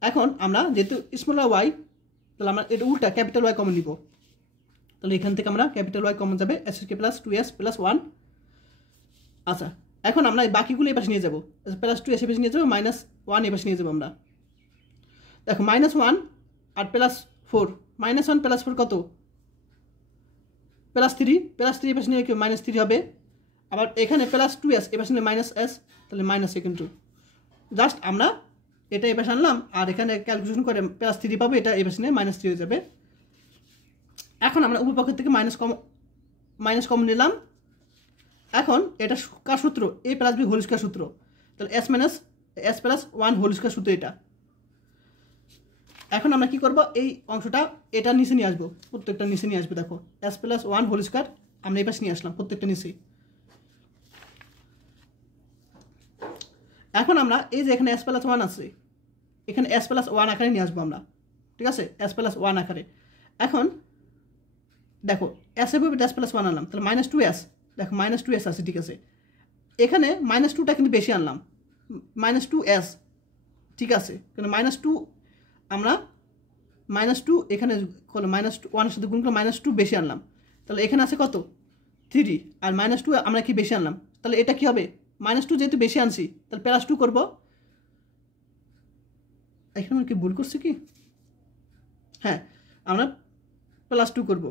এখন আমরা যেহেতু স্মলার ওয়াই, তাহলে আমরা এটা উল্টা ক্যাপিটাল ওয়াই কমন নিব, তাহলে এখান থেকে আমরা ক্যাপিটাল ওয়াই কমন যাবে, s² + 2s + 1। আচ্ছা, এখন আমরা এই বাকিগুলো এই পাশে নিয়ে যাবো, +2 এসে পাশে নিয়ে যাবো, -1 এই পাশে নিয়ে যাবো আমরা। দেখো -1 আর +4, -1 +4 কত +3, এই পাশে নিয়ে -3 হবে। আবার এখানে +2s এই পাশে নিয়ে -s, তাহলে -2 কিন্তু জাস্ট আমরা এটা এই পাশে আনলাম, আর এখানে ক্যালকুলেশন করে +3 পাবো, এটা এই পাশে নিয়ে -3 হয়ে যাবে। এখন আমরা উভয় পক্ষের থেকে মাইনাস কমন নিলাম। এখন এটা কার সূত্র? এ প্লাস বি হোল স্কয়ার সূত্র। তাহলে এস প্লাস 1 হোল স্কয়ার সূত্র এটা। এখন আমরা কি করব, এই অংশটা এটা নিচে নিয়ে আসবো, প্রত্যেকটা নিচে নিয়ে আসবো। দেখো এস প্লাস 1 হোল স্কয়ার আমরা এই পাশে নিয়ে আসলাম প্রত্যেকটা নিচে। এখন আমরা এই যে এখানে এস প্লাস 1 আছে, এখানে এস প্লাস 1 আকারে নিয়ে আসবো আমরা, ঠিক আছে, এস প্লাস 1 আকারে। এখন দেখো এস এর উপর এস প্লাস 1 আনলাম, তাহলে -2s, দেখো -2s আছে, ঠিক আছে। এখানে -2টা কিন্তু বেশি আনলাম, -2s, ঠিক আছে, কারণ -2 আমরা -2 এখানে করলে -1 এর সাথে গুণ করে -2 বেশি আনলাম, তাহলে এখানে আছে কত 3, আর -2 আমরা কি বেশি আনলাম, তাহলে এটা কি হবে, -2 যেহেতু বেশি আনছি তাহলে +2 করব। এখানে আমরা কি ভুল করছি কি, হ্যাঁ আমরা +2 করব।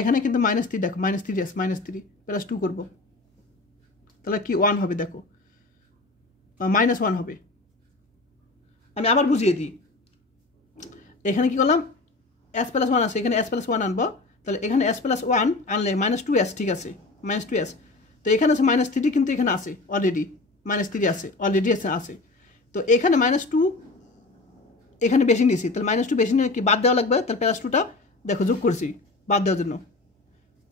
এখানে কিন্তু -3, দেখো -3s, -3 +2 করব, তাহলে কি 1 হবে, দেখো -1 হবে। আমি আবার বুঝিয়ে দিই, এখানে কি করলাম, s প্লাস 1 আছে, এখানে s প্লাস 1 আনবো, তাহলে এখানে s প্লাস 1 আনলে -2s, ঠিক আছে, -2s। তো এখানে আছে -3, কিন্তু এখানে আছে অলরেডি -3 আছে, অলরেডি আছে। তো এখানে -2 এখানে বেশি নিয়েছি, তাহলে -2 বেশি নিয়ে কি বাদ দেওয়া লাগবে, তাহলে +2টা দেখো যোগ করছি বাদ দেওয়ার জন্য,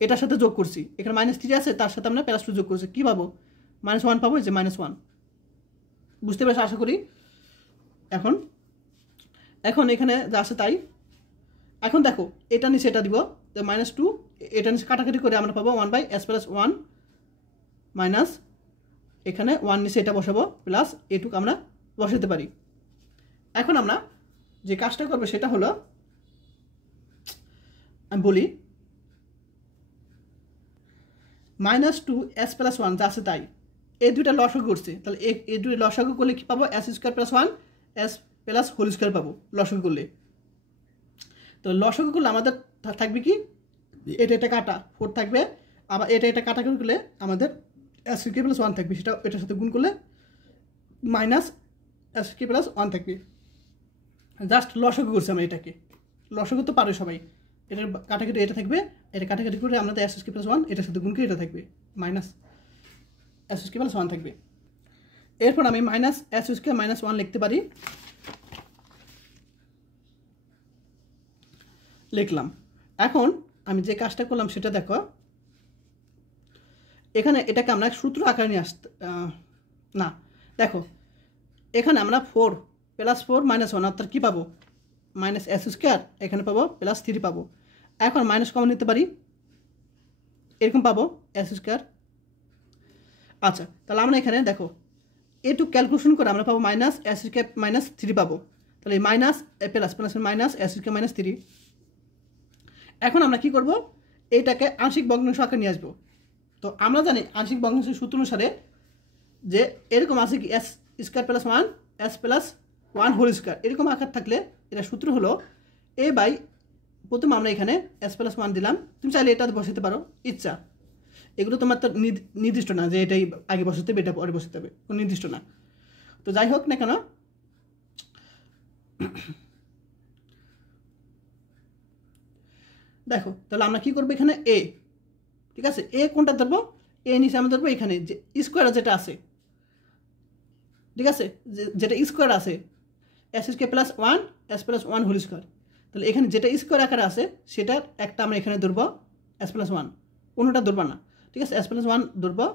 এটার সাথে যোগ করছি, এখানে -3 আছে, তার সাথে আমরা +2 যোগ করছি, কী পাবো, -1 পাবো, যে -1। বুঝতে পেরেছি আশা করি। এখন এখানে যা আছে তাই। এখন দেখো এটা নিচে এটা দিব, তো -2 এটা নিচে কাটাকাটি করে আমরা পাবো 1/s প্লাস 1 মাইনাস, এখানে 1 নিচে এটা বসাবো, প্লাস এটুকু আমরা বসাতে পারি। এখন আমরা যে কাজটা করবো সেটা হলো, আমি বলি -2s প্লাস 1 যা আছে তাই, এই দুইটা লসাগু করছে, তাহলে এই দুই লসাগু করলে কি পাবো, s square plus 1 s plus whole square পাবো লসাগু করলে। তো লসাগু করলে আমাদের থাকবে কি, এটা কাটা 4 থাকবে, আবার এটা কাটা করলে আমাদের s স্কয়ার প্লাস 1 থাকবে, সেটা এটার সাথে গুণ করলে মাইনাস s স্কয়ার প্লাস 1 থাকবে। জাস্ট লসাগু করছি আমরা এটাকে, লসাগু তো পারে সবাই, এটার কাটাকাটি এটা থাকবে, এটা কাটাকাটি করে আমাদের s স্কয়ার প্লাস 1 এটার সাথে গুণ করে এটা থাকবে মাইনাস s স্কয়ার প্লাস 1 থাকবে। এরপর আমি -s স্কয়ার মাইনাস 1 লিখতে পারি, লিখলাম। এখন আমি যে কাজটা করলাম সেটা দেখো, এখানে এটাকে আমরা সূত্র আকারে নিয়ে আসতে না, দেখো এখানে আমরা 4 প্লাস 4 মাইনাস 1 অর্থাৎ কী পাবো, -s স্কয়ার, এখানে পাবো +3 পাবো। এখন মাইনাস কমন নিতে পারি, এরকম পাবো s স্কয়ার। আচ্ছা, তাহলে আমরা এখানে দেখো এটু ক্যালকুলেশন করে আমরা পাবো -s স্কয়ার -3 পাবো, তাহলে minus plus plus -s square -3। এখন আমরা কি করব, এইটাকে আংশিক ভগ্নাংশ আকারে নিয়ে আসবো। তো আমরা জানি আংশিক ভগ্নাংশের সূত্র অনুসারে যে এরকম আছে কি, s square plus 1 s plus 1 whole square, এরকম আকার থাকলে এটা সূত্র হলো a বাই, প্রথম আমরা এখানে s প্লাস 1 দিলাম, তুমি চাইলে এটা বসাতে পারো ইচ্ছা, এগুলো তোমার তো নির্দিষ্ট না যে এটাই আগে বসাতে হবে এটা পরে বসাতে হবে, কোনো নির্দিষ্ট না। তো যাই হোক না কেন, দেখো তাহলে আমরা কি করবো, এখানে a, ঠিক আছে, a কোনটা ধরবো, a নিচে আমরা ধরবো এখানে যে স্কোয়ার যেটা আছে, ঠিক আছে, যেটা স্কোয়ার আছে s square plus 1 s plus 1 whole square, তাহলে এখানে যেটা স্কোয়ার আকারে আছে সেটার একটা আমরা এখানে ধরবো s প্লাস 1, কোনোটা ধরবো না, ঠিক আছে, s প্লাস 1 ধরবো।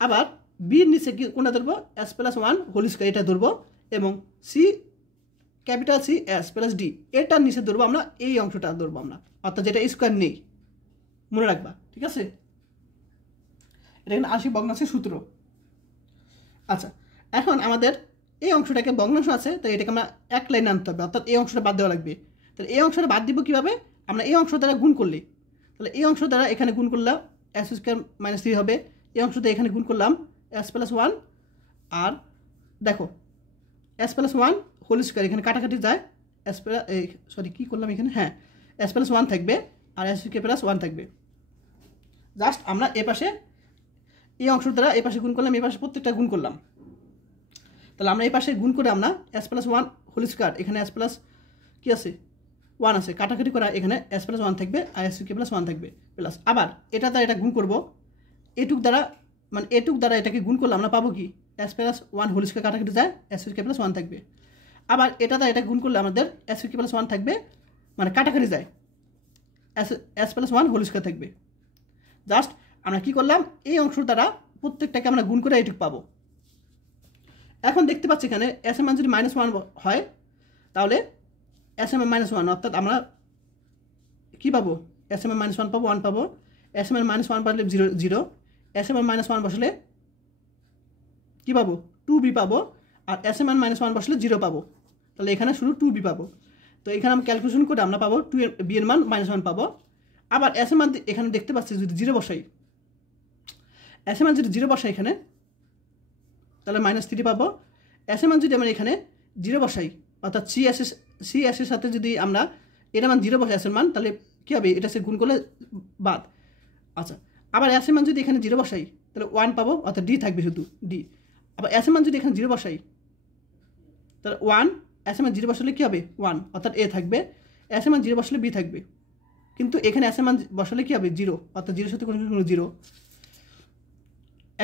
আবার বির নিচে কি কোনটা ধরবো, s প্লাস 1 হোল স্কয়ার এটা ধরবো, এবং C capital C s plus D এটার নিচে ধরবো আমরা এই অংশটা ধরবো আমরা, অর্থাৎ যেটা স্কোয়ার নেই, মনে রাখবা, ঠিক আছে। এটা কিন্তু আংশিক ভগ্নাংশের সূত্র। আচ্ছা, এখন আমাদের এই অংশটাকে ভগ্নাংশ আছে, তাই এটাকে আমরা এক লাইনে আনতে হবে, অর্থাৎ এই অংশটা বাদ দেওয়া লাগবে। তাহলে এই অংশটা বাদ দিব কীভাবে, আমরা এই অংশ দ্বারা গুণ করলে, তাহলে এই অংশ দ্বারা এখানে গুণ করলাম s স্কয়ার -3 হবে, এই অংশটা এখানে গুণ করলাম s প্লাস 1, আর দেখো s প্লাস 1 হোল স্কয়ার, এখানে কাটাকাটি যায়, s প্লাস সরি কী করলাম এখানে, হ্যাঁ s প্লাস 1 থাকবে আর s স্কয়ার প্লাস 1 থাকবে। জাস্ট আমরা এ পাশে এই অংশ দ্বারা এই পাশে গুণ করলাম, এই পাশে প্রত্যেকটা গুণ করলাম, তাহলে আমরা এই পাশে গুণ করে আমরা s প্লাস 1 হোল স্কয়ার, এখানে s প্লাস কি আছে 1 আছে, কাটাকাটি করা এখানে s প্লাস 1 থাকবে আর s প্লাস 1 থাকবে প্লাস আবার এটা দ্বারা এটা গুণ করব, এটুক দ্বারা মানে এটুক দ্বারা এটাকে গুণ করলে আমরা পাবো কি s প্লাস 1 হোল স্কয়ার কাটাকাটি যায় s প্লাস 1 থাকবে। আবার এটা দ্বারা এটা গুণ করলে আমাদের s প্লাস 1 থাকবে মানে কাটাকাটি যায় s প্লাস 1 হোল স্কয়ার থাকবে। জাস্ট আমরা কি করলাম এই অংশ দ্বারা প্রত্যেকটাকে আমরা গুণ করে এইটুক পাবো। এখন দেখতে পাচ্ছি এখানে s এর মান যদি -1 হয় তাহলে s এর মান -1 অর্থাৎ আমরা কি পাবো s এর মান -1 পাবো 1 পাবো, s এর মান -1 পাবলে 0 0, s এর মান -1 বসলে কি পাবো 2b পাবো আর s এর মান -1 বসলে 0 পাবো, তাহলে এখানে শুধু 2b পাবো। তো এখানে আমরা ক্যালকুলেশন করে আমরা পাবো 2b এর মান -1 পাবো। আবার s এর মান এখানে দেখতে পাচ্ছি যদি 0 বসাই, s এর মান যদি 0 বসাই এখানে তাহলে -3 পাবো। s এর মান যদি আমরা এখানে 0 বসাই অর্থাৎ c s এর সাথে যদি আমরা এর মান 0 বসাই s এর মান তাহলে কি হবে এটা সে গুণ করলে বাদ। আচ্ছা আবার s এর মান যদি এখানে 0 বসাই তাহলে 1 পাবো অর্থাৎ d থাকবে শুধু d। আবার s এর মান যদি এখানে 0 বসাই তাহলে 1, s এর মান 0 বসালে কি হবে 1 অর্থাৎ a থাকবে, s এর মান 0 বসালে b থাকবে, কিন্তু এখানে s এর মান বসালে কি হবে 0 অর্থাৎ 0 এর সাথে কোনো 0।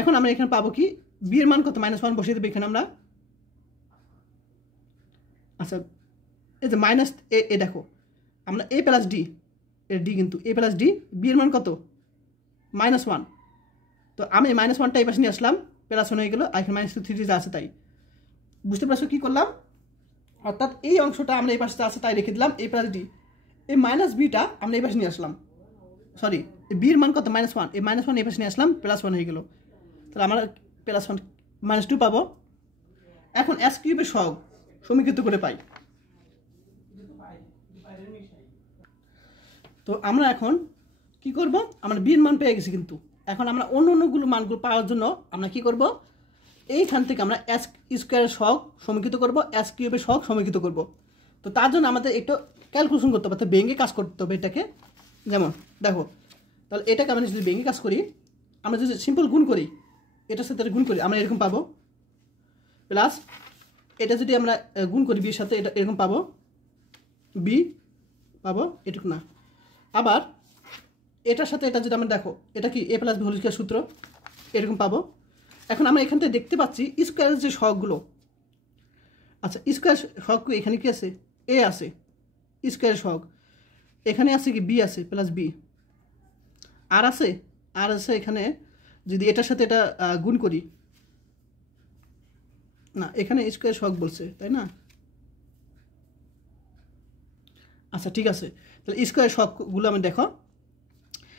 এখন আমরা এখানে পাবো কি b এর মান কত -1 বসিয়ে দেব এখানে আমরা। আচ্ছা এই যে মাইনাস এ দেখো আমরা a প্লাস d এর d কিন্তু a প্লাস d b এর মান কত -1, তো আমি -1টা এই পাশে নিয়ে আসলাম প্লাস 1 হয়ে গেল আর এখানে -3 যা আছে তাই। বুঝতে পারছো কি করলাম, অর্থাৎ এই অংশটা আমরা এই পাশে আছে তাই রেখে দিলাম a প্লাস d, এই -bটা আমরা এই পাশে নিয়ে আসলাম, সরি b এর মান কত -1, এই -1 এই পাশে নিয়ে আসলাম প্লাস 1 হয়ে গেল, তাহলে আমরা প্লাস 1 -2 পাবো। এখন s কিউবের সহগ সমীকৃত করে পাই। তো আমরা এখন কি করব আমরা b এর মান পেয়ে গেছি, কিন্তু এখন আমরা অন্যগুলো মানগুলো পাওয়ার জন্য আমরা কি করব এইখান থেকে আমরা s স্কয়ারের সহগ সমীকৃত করব, s কিউবের সহগ সমীকৃত করব। তো তার জন্য আমাদের একটু ক্যালকুলেশন করতে হবে, ভেঙে কাজ করতে হবে এটাকে। যেমন দেখো তাহলে এটাকে আমরা যদি ভেঙে কাজ করি, আমরা যদি সিম্পল গুণ করি এটার সাথে গুণ করি আমরা এরকম পাবো, প্লাস এটা যদি আমরা গুণ করি b এর সাথে এটা এরকম পাবো, b পাবো এটুকু না। আবার এটার সাথে এটা যদি আমরা দেখো এটা কি a plus b whole square সূত্র এরকম পাবো। এখন আমরা এখান থেকে দেখতে পাচ্ছি স্কয়ারের যে সহগগুলো, আচ্ছা স্কয়ার সহগ এখানে কি আছে a আছে স্কয়ারের সহগ, এখানে আছে কি b আছে প্লাস b, আর আছে এখানে যদি এটার সাথে এটা গুণ করি না এখানে স্কয়ার সহগ বলছে তাই না, আচ্ছা ঠিক আছে তাহলে স্কয়ার সহগগুলো আমি দেখো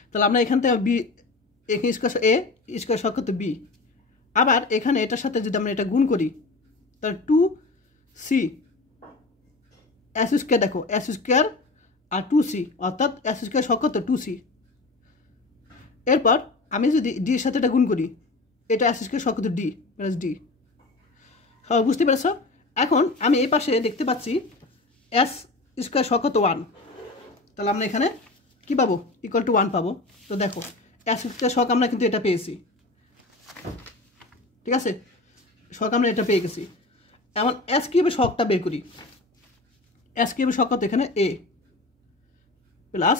তাহলে আমরা এখান থেকে b এখানে স্কয়ার a স্কয়ার সহগ কত b, আবার এখানে এটার সাথে যদি আমরা এটা গুণ করি তাহলে 2c s স্কয়ার দেখো s স্কয়ার আর 2c অর্থাৎ s স্কয়ার সহগ কত 2c। এরপর আমি যদি d এর সাথে এটা গুণ করি এটা s স্কয়ার সহগ কত d প্লাস d। সবাই বুঝতে পেরেছো? এখন আমি এই পাশে দেখতে পাচ্ছি s স্কয়ার সহগ কত 1, তাহলে আমরা এখানে কি পাবো ইকুয়াল টু 1 পাবো। তো দেখো s স্কয়ার সহগ আমরা কিন্তু এটা পেয়েছি, ঠিক আছে সহগ আমরা এটা পেয়ে গেছি। এমন s কিউবের সহগটা বের করি, s কিউবের সহগ কত এখানে a প্লাস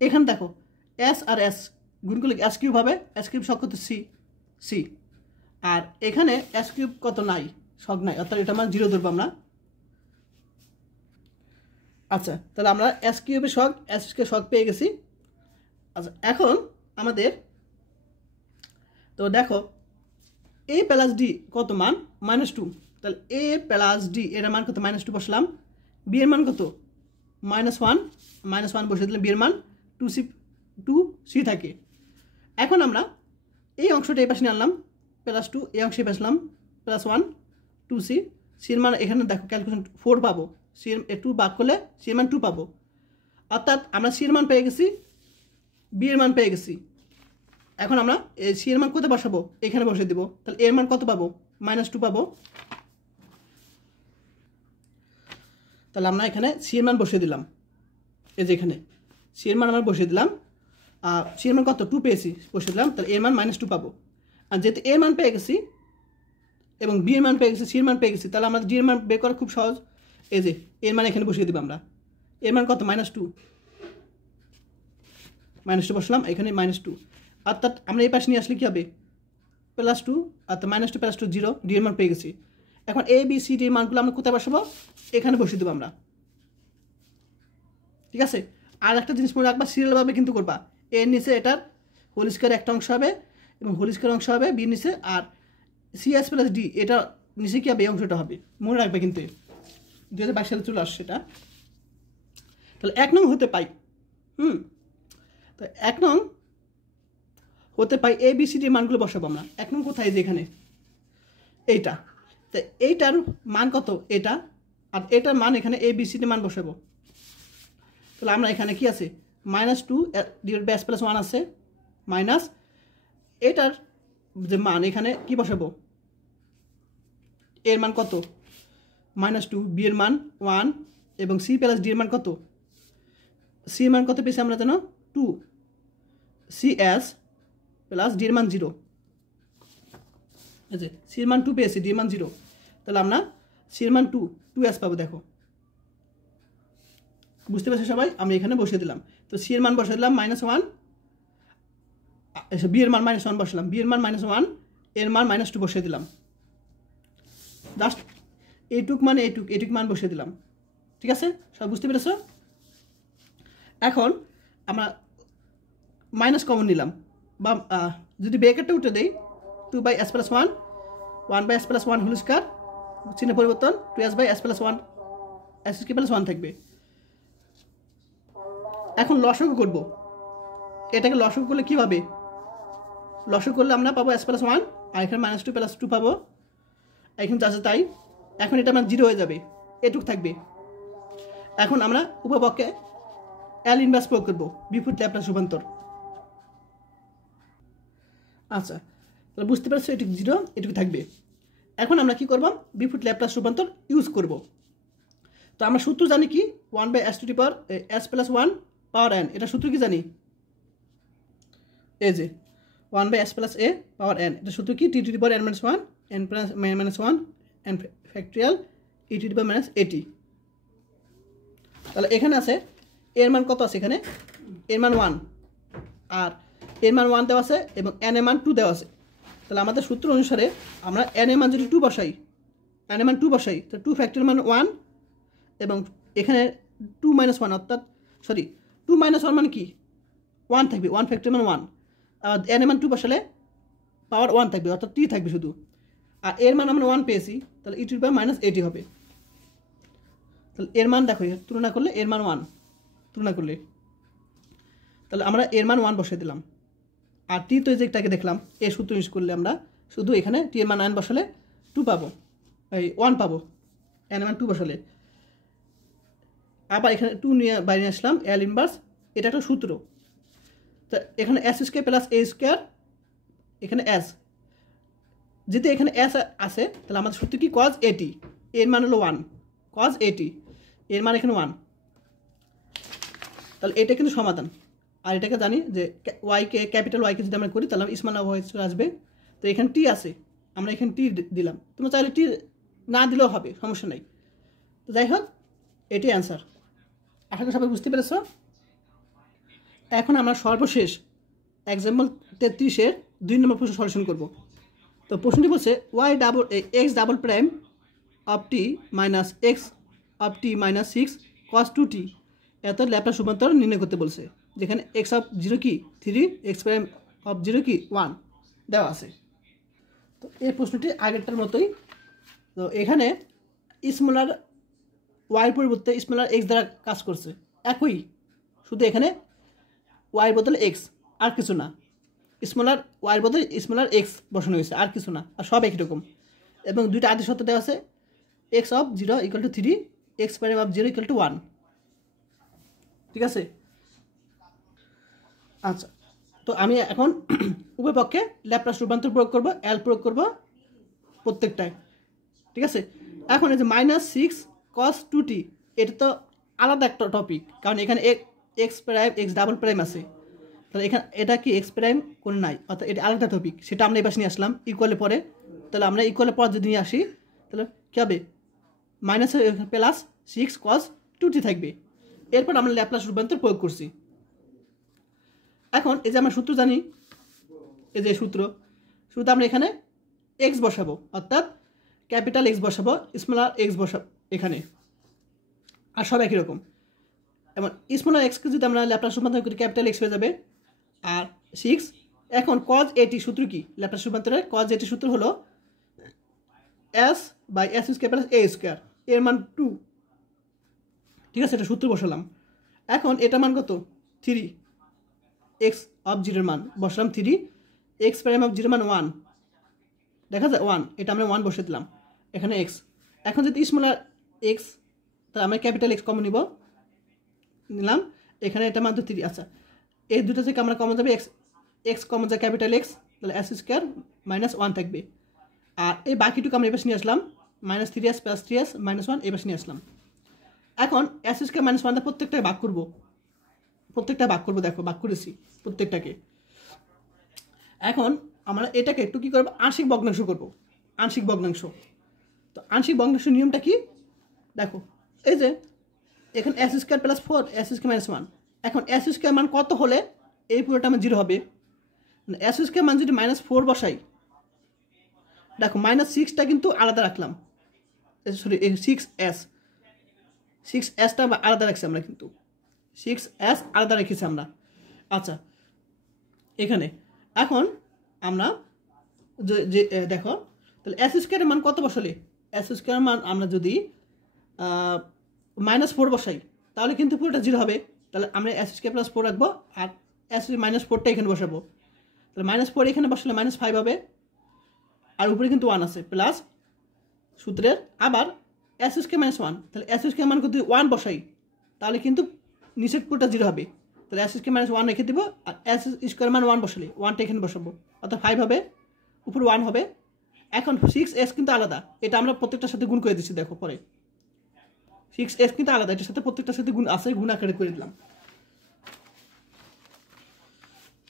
এখানে দেখো s আর s গুণ করলে s কিউব হবে, s কিউব সহগ কত c, আর এখানে s কিউব কত নাই সহগ নাই অর্থাৎ এটা মান 0 ধরবো আমরা। আচ্ছা তাহলে আমরা s কিউবের সহগ s স্কয়ার সহগ পেয়ে গেছি। আচ্ছা এখন আমাদের তো দেখো a প্লাস d কত মান -2, তাহলে a প্লাস d এর মান কত -2 বসলাম, b এর মান কত -1 বসে দিলে b এর মান 2c থাকে। এখন আমরা এই অংশটা এই পাশে নিয়ে আনলাম +2, এই অংশে পেলাম +1 2c, c এর মান এখানে দেখো ক্যালকুলেশন 4 পাবো, c এর 2 ভাগ করলে c এর মান 2 পাবো, অর্থাৎ আমরা c এর মান পেয়ে গেছি b এর মান পেয়ে গেছি। এখন আমরা c এর মান কোথায় বসাবো এখানে বসিয়ে দেব, তাহলে এর মান কত পাবো -2 পাবো। তাহলে আমরা এখানে c এর মান বসিয়ে দিলাম, এই যে এখানে c এর মান আমরা বসিয়ে দিলাম, c এর মান কত 2 পেয়েছি বসিয়ে দিলাম, তাহলে এর মান -2 পাবো। আর যেহেতু এর মান পেয়ে গেছি এবং b এর মান পেয়ে গেছি c এর মান পেয়ে গেছি, তাহলে আমাদের d এর মান বের করা খুব সহজ। এই যে এর মান এখানে বসিয়ে দেবো আমরা। এর মান কত? -2, -2 বসলাম এখানে, -2। অর্থাৎ আমরা এই পাশে নিয়ে আসলে কী হবে? +2, অর্থাৎ -2 + 2 0, ডি এর মান পেয়ে গেছি। এখন এ বি সি ডি এর মানগুলো আমরা কোথায় বসাবো? এখানে বসিয়ে দেবো আমরা, ঠিক আছে। আর একটা জিনিস মনে রাখবা, সিরিয়ালভাবে কিন্তু করবা। এর নিচে এটার হোল স্কোয়ার একটা অংশ হবে এবং হোল স্কোয়ার অংশ হবে বির নিচে, আর CS + D এটা নিচে কী হবে? এই অংশটা হবে, মনে রাখবে কিন্তু। 2022 সালে চলে আসছে এটা। তাহলে 1 নং হতে পাই, তো 1 নং হতে পাই এ বি সি ডি মানগুলো বসাবো আমরা। 1 নং কোথায়? যে এখানে এইটা, তো এইটার মান কত? এটা, আর এটার মান এখানে এ বি সি ডি মান বসাবো। তাহলে আমরা এখানে কি আছে? -2 / s + 1 আছে, মাইনাস এটার যে মান এখানে কি বসাবো? এর মান কত? -2, বি এর মান 1 এবং সি + ডি এর মান কত? সি এর মান কত পেয়েছি আমরা জানো? 2, CS + ডি এর মান 0। এই যে সি এর মান 2 পেয়েছি, ডি এর মান 0। তাহলে আমরা সি এর মান 2s পাবো। দেখো বুঝতে পারছো সবাই? আমি এখানে বসিয়ে দিলাম। তো সি এর মান বসিয়ে দিলাম -1, বি এর মান -1 বসালাম, বি এর মান -1, এর মান -2 বসিয়ে দিলাম। জাস্ট এইটুক মানে এইটুক মান বসিয়ে দিলাম, ঠিক আছে? সব বুঝতে পেরেছো? এখন আমরা মাইনাস কমন নিলাম, বা যদি ব্র্যাকেটটা উঠে দেই 2/s + 1, 1/s + 1 হোল স্কয়ার, চিহ্ন পরিবর্তন, 2s/s + 1, s² + 1 থাকবে। এখন লসাগু করব। এটাকে লসাগু করলে কী হবে? লসাগু করলে আমরা পাবো s + 1, আর এখানে -2 + 2 পাবো, এখানে যা আছে তাই। এখন এটা আমার 0 হয়ে যাবে, এটুক থাকবে। এখন আমরা উপপক্ষে L ইনভার্স প্রয়োগ করবো, বিপরীত ল্যাপ্লাস রূপান্তর। আচ্ছা, তাহলে বুঝতে পারছো এটুকু 0, এটুকু থাকবে। এখন আমরা কি করব? বিপরীত ল্যাপ্লাস রূপান্তর ইউজ করব। তো আমরা সূত্র জানি কি? 1/s + 1 পাওয়ার n, এটা সূত্র কি জানি? এই যে 1/s + a পাওয়ার n, এটা সূত্র কি? t⁻n - 1 n - 1 n factorial e⁻ at। তাহলে এখানে আছে এর মান কত আছে? এখানে এর মান 1, আর এর মান 1 দেওয়া আছে এবং n এর মান 2 দেওয়া আছে। তাহলে আমাদের সূত্র অনুসারে আমরা n এর মান যদি 2 বসাই, n এর মান 2 বসাই, তো 2 ফ্যাক্টরিয়াল মান 1 এবং এখানে 2 - 1, অর্থাৎ 2 - 1 মানে কি? 1 থাকবে, 1 ফ্যাক্টরিয়াল মান 1, আর n এর মান 2 বসালে পাওয়ার 1 থাকবে, অর্থাৎ t থাকবে শুধু। আর এর মান আমরা 1 পেয়েছি, তাহলে e⁻ at হবে। তাহলে এর মান দেখো, তুলনা করলে এর মান 1, তুলনা করলে তাহলে আমরা এর মান 1 বসিয়ে দিলাম। আর টি তো যেটাকে দেখলাম, এর সূত্র ইউজ করলে আমরা শুধু এখানে টি এর মান 9 বসালে 2 পাবো, এই 1 পাবো, n এর মান 2 বসালে। আবার এখানে 2 নিয়ে বাইরে আসলাম, L ইনভার্স, এটা একটা সূত্র। তো এখানে s² + a², এখানে s, যেহেতু এখানে s আছে তাহলে আমাদের সূত্র কি? cos at, এর মান হলো 1, cos at এর মান এখানে 1। তাহলে এটা কিন্তু সমাধান। আর এটাকে জানি যে ওয়াইকে, ক্যাপিটাল ওয়াইকে যদি আমরা করি তাহলে স্মল ওয়াই আসবে। তো এখানে টি আছে, আমরা এখানে টি দিলাম, তোমরা চাইলে টি না দিলেও হবে, সমস্যা নেই। তো যাই হোক, এটাই অ্যান্সার। আশা করি সবাই বুঝতে পেরেছ। এখন আমরা সর্বশেষ এক্সাম্পল 33-এর 2 নম্বর প্রশ্ন সলিউশন করব। তো প্রশ্নটি বলছে x⁻' of t - x of t - 6 cos 2t এত ল্যাপ্লাস রূপান্তর নির্ণয় করতে বলছে, যেখানে x(0) কি 3, x'(0) কি 1 দেওয়া আছে। তো এই প্রশ্নটি আগেরটার মতোই। তো এখানে স্মলার ওয়াইয়ের পরিবর্তে স্মলার এক্স দ্বারা কাজ করছে, একই, শুধু এখানে ওয়াইয়ের বদলে এক্স, আর কিছু না। স্মলার ওয়াইয়ের বদলে স্মলার এক্স বসানো হয়েছে, আর কিছু না, আর সব একই রকম। এবং দুইটা আদি সত্য দেওয়া আছে, x(0 = 3, x'(0 = 1, ঠিক আছে। আচ্ছা, তো আমি এখন উভয় পক্ষে ল্যাপ্লাস রূপান্তর প্রয়োগ করব, এল প্রয়োগ করব প্রত্যেকটায়, ঠিক আছে। এখন এই যে -6 cos 2t, এটা তো আলাদা একটা টপিক, কারণ এখানে x'(x') আছে। তাহলে এখানে এটা কি x' কোনো নাই, অর্থাৎ এটা আলাদা টপিক, সেটা আমরা এই পাশে নিয়ে আসলাম ইকুয়ালে পরে। তাহলে আমরা ইকুয়ালে পর যদি নিয়ে আসি তাহলে কী হবে? মাইনাস প্লাস 6 cos 2t থাকবে। এরপর আমরা ল্যাপ্লাস রূপান্তর প্রয়োগ করছি। এখন এই যে আমরা সূত্র জানি, এই যে সূত্র আমরা এখানে এক্স বসাবো, অর্থাৎ ক্যাপিটাল এক্স বসাবো, স্মলার এক্স বসাবো এখানে, আর সব একই রকম। এবং স্মলার এক্সকে যদি আমরা ল্যাপ্লাস রূপান্তর করি ক্যাপিটাল এক্স হয়ে যাবে। আর 6 এখন cos at সূত্র কি ল্যাপ্লাস রূপান্তরের? cos at সূত্র হলো s by s square plus a square, এর মান 2, ঠিক আছে, এটা সূত্র বসালাম। এখন এটা মান কত? 3, x অফ 0 এর মান বসালাম 3, x প্রাইম অফ 0 মান 1, দেখা যায় 1, এটা আমরা 1 বসে দিলাম এখানে x। এখন যদি স্মলার x, তাহলে আমরা ক্যাপিটাল x কমন নিলাম, এখানে এটা মান তো 3। আচ্ছা, এই দুটো থেকে আমরা কমন যাবে x কমন যায় ক্যাপিটাল x, তাহলে s স্কয়ার মাইনাস 1 থাকবে। আর এই বাকিটুকু আমরা এপাশে নিয়ে আসলাম, minus 3s plus 3s minus 1 এপাশে নিয়ে আসলাম। এখন s স্কয়ার মাইনাস 1 প্রত্যেকটাকে ভাগ করবো, দেখো ভাগ করেছি প্রত্যেকটাকে। এখন আমরা এটাকে একটু কী করবো? আংশিক ভগ্নাংশ করবো, আংশিক ভগ্নাংশ। তো আংশিক ভগ্নাংশ নিয়মটা কি দেখো, এই যে এখানে s square plus 4 s square minus 1, এখন s স্কয়ার মান কত হলে এই পুরোটা আমার 0 হবে? s স্কয়ার মান যদি -4 বসাই, দেখো -6টা কিন্তু আলাদা রাখলাম, সরি 6sটা আলাদা রাখছি আমরা, কিন্তু 6s আলাদা রেখেছি আমরা। আচ্ছা, এখানে এখন আমরা যে দেখো, তাহলে s স্কয়ারের মান কত বসালে? s স্কয়ারের মান আমরা যদি -4 বসাই, তাহলে কিন্তু পুরোটা 0 হবে। তাহলে আমরা s স্কয়ার প্লাস 4 রাখবো, আর s -4টা এখানে বসাবো। তাহলে -4 এখানে বসালে -5 হবে, আর উপরে কিন্তু 1 আছে প্লাস সূত্রের, আবার s স্কয়ার মাইনাস 1, তাহলে s স্কয়ার মান যদি 1 বসাই, তাহলে কিন্তু নিচের পুরোটা 0 হবে। তাহলে s স্কয়ার মাইনাস 1 রেখে দিব, আর s স্কয়ার মান 1 বসালে 1টা এখানে বসাবো, অর্থাৎ 5 হবে, উপরে 1 হবে। এখন 6s কিন্তু আলাদা, এটা আমরা প্রত্যেকটার সাথে গুণ করে দিচ্ছি, দেখো পরে 6s কিন্তু আলাদা, এটার সাথে প্রত্যেকটার সাথে গুণ আছে, গুণ আকারে করে দিলাম।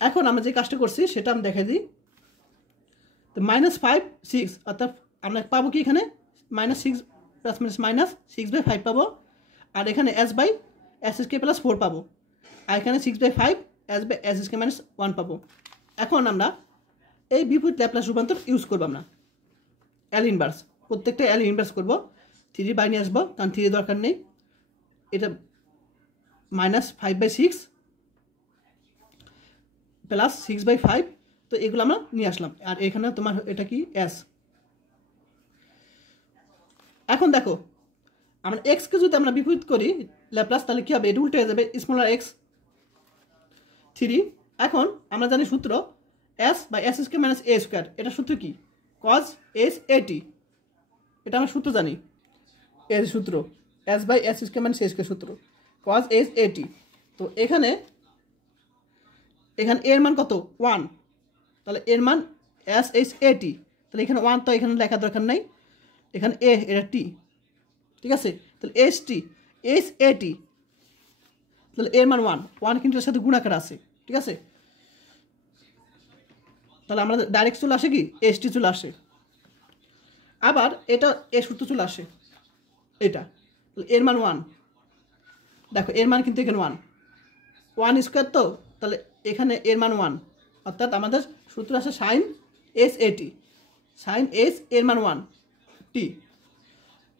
এখন আমরা যে কাজটা করছি সেটা আমি দেখাই দিই। তো -5 6, অর্থাৎ আমরা পাবো কি এখানে -6 প্লাস মাইনাস -6/5 পাবো, আর এখানে s by s square plus 4 পাবো, আর এখানে 6/5 s by s square minus 1 পাবো। এখন আমরা এই বিপরীত ল্যাপ্লাস রূপান্তর ইউজ করবো, আমরা L ইনভার্স, প্রত্যেকটা L ইনভার্স করবো। 3 বাইরে নিয়ে আসবো, কারণ 3 দরকার নেই। এটা -5/6 প্লাস 6/5, তো এগুলো আমরা নিয়ে আসলাম, আর এখানে তোমার এটা কি s। এখন দেখো, আমরা এক্সকে যদি আমরা বিপরীত করি ল্যাপ্লাস, তাহলে কি হবে? এটা উল্টে হয়ে যাবে, স্মলার x 3। এখন আমরা জানি সূত্র s by s square minus a square, এটা সূত্র কি? cos s at, এটা আমরা সূত্র জানি, এর সূত্র s by s square minus a square সূত্র cos s at। তো এখানে এর মান কত? 1, তাহলে এর মান s h a t, তাহলে এখানে 1 তো এখানে লেখা দরকার নাই, এখানে a, এটা t, ঠিক আছে। তাহলে s a t, তাহলে এর মান 1 কিন্তু এর সাথে গুণাকার আছে, ঠিক আছে। তাহলে আমরা ডাইরেক্ট চলে আসে কি s t চলে আসে, আবার এটা এ সূত্র চলে আসে এটা, তাহলে এর মান 1, দেখো এর মান কিন্তু এখানে 1 স্কয়ার, তো তাহলে এখানে এর মান 1, অর্থাৎ আমাদের সূত্র আছে sin s a t, sin s এর মান 1 t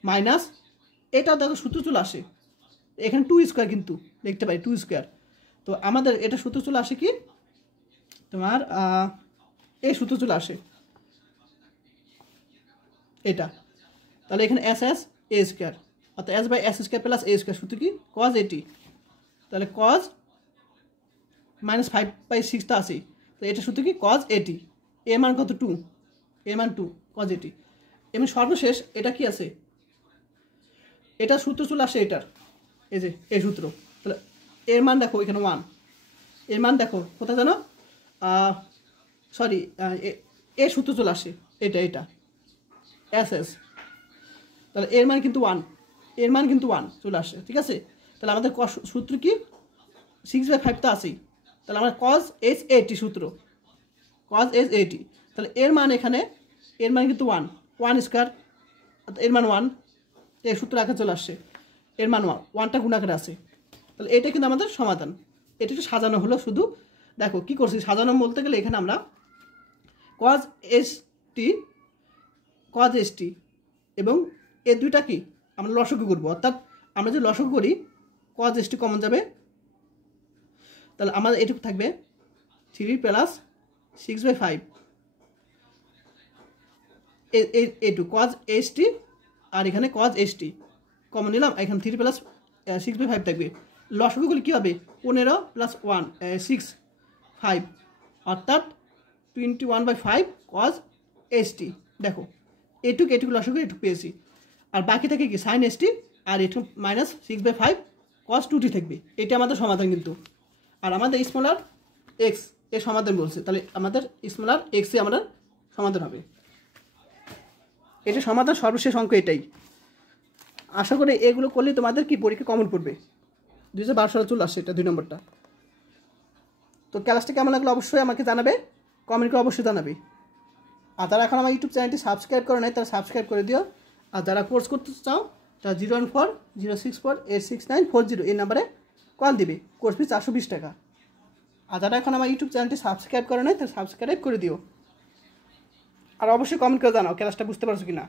মাইনাস, এটাও দেখো সূত্র চলে আসে এখানে 2 স্কয়ার, কিন্তু লিখতে পারি 2 স্কয়ার। তো আমাদের এটা সূত্র চলে আসে কি তোমার এই সূত্র চলে আসে এটা, তাহলে এখানে s s a স্কয়ার, অর্থাৎ s by s square plus a square সূত্র কি? cos at, তাহলে cos -5/6টা আছে, তো এটা সূত্র কি? cos at, এর মান কত? 2, এর মান 2 cos at। এবং সর্বশেষ এটা কি আছে? এটা সূত্র চলে আসে এটার, এই যে এই সূত্র, তাহলে এর মান দেখো এখানে 1, এর মান দেখো কোথায় জানো, সরি এর সূত্র চলে আসে এটা s s, তাহলে এর মান কিন্তু 1, এর মান কিন্তু 1 চলে আসে, ঠিক আছে। তাহলে আমাদের সূত্র কি? 6/5 তো আছেই, তাহলে আমরা cos s a t সূত্র, cos s a t, তাহলে এর মান এখানে এর মান কিন্তু 1 স্কয়ার, এর মান 1, এই সূত্র আগে চলে আসছে, এর মান 1টা গুণাকারে আছে। তাহলে এটা কিন্তু আমাদের সমাধান। এটা একটু সাজানো হলো শুধু। দেখো কী করছি, সাজানো বলতে গেলে এখানে আমরা cos st এবং এই দুইটা কি আমরা লসাগু করবো, অর্থাৎ আমরা যদি লসাগু করি cos st কমন যাবে, তাহলে আমাদের এটুকু থাকবে 3 প্লাস 6/5 এটু cos st, আর এখানে cos st কমন নিলাম, এখানে 3 প্লাস 6/5 থাকবে। লসাগুগুলি কী হবে 15 প্লাস 1 6 5 অর্থাৎ 21/5 cos st। দেখো এটুকু লসাগু এটুকু পেয়েছি, আর বাকি থাকে কি sin st, আর এটুকু মাইনাস 6/5 cos 2t থাকবে। এটা আমাদের সমাধান কিন্তু। আর আমাদের স্মলার এক্স এর সমাধান বলছে, তাহলে আমাদের স্মলার এক্সে আমাদের সমাধান হবে। এটা সমাধান সর্বশেষ অঙ্ক এটাই। আশা করি এগুলো করলে তোমাদের কি পরীক্ষা কমন পড়বে। 2012 সালে চলে আসছে এটা 2 নম্বরটা। তো ক্লাসটা কেমন লাগলো অবশ্যই আমাকে জানাবে, কমেন্ট করে অবশ্যই জানাবে। আর যারা এখন আমার ইউটিউব চ্যানেলটি সাবস্ক্রাইব করে নাই তারা সাবস্ক্রাইব করে দিও। আর যারা কোর্স করতে চাও তারা 01406486940 এই নাম্বারে কল দিবে। কোর্স ফি 420 টাকা। আর যারা এখন আমার ইউটিউব চ্যানেলটি সাবস্ক্রাইব করে নাই তারা সাবস্ক্রাইব করে দিও। আর অবশ্যই কমেন্ট করে জানাও ক্লাসটা বুঝতে পারছো কি না।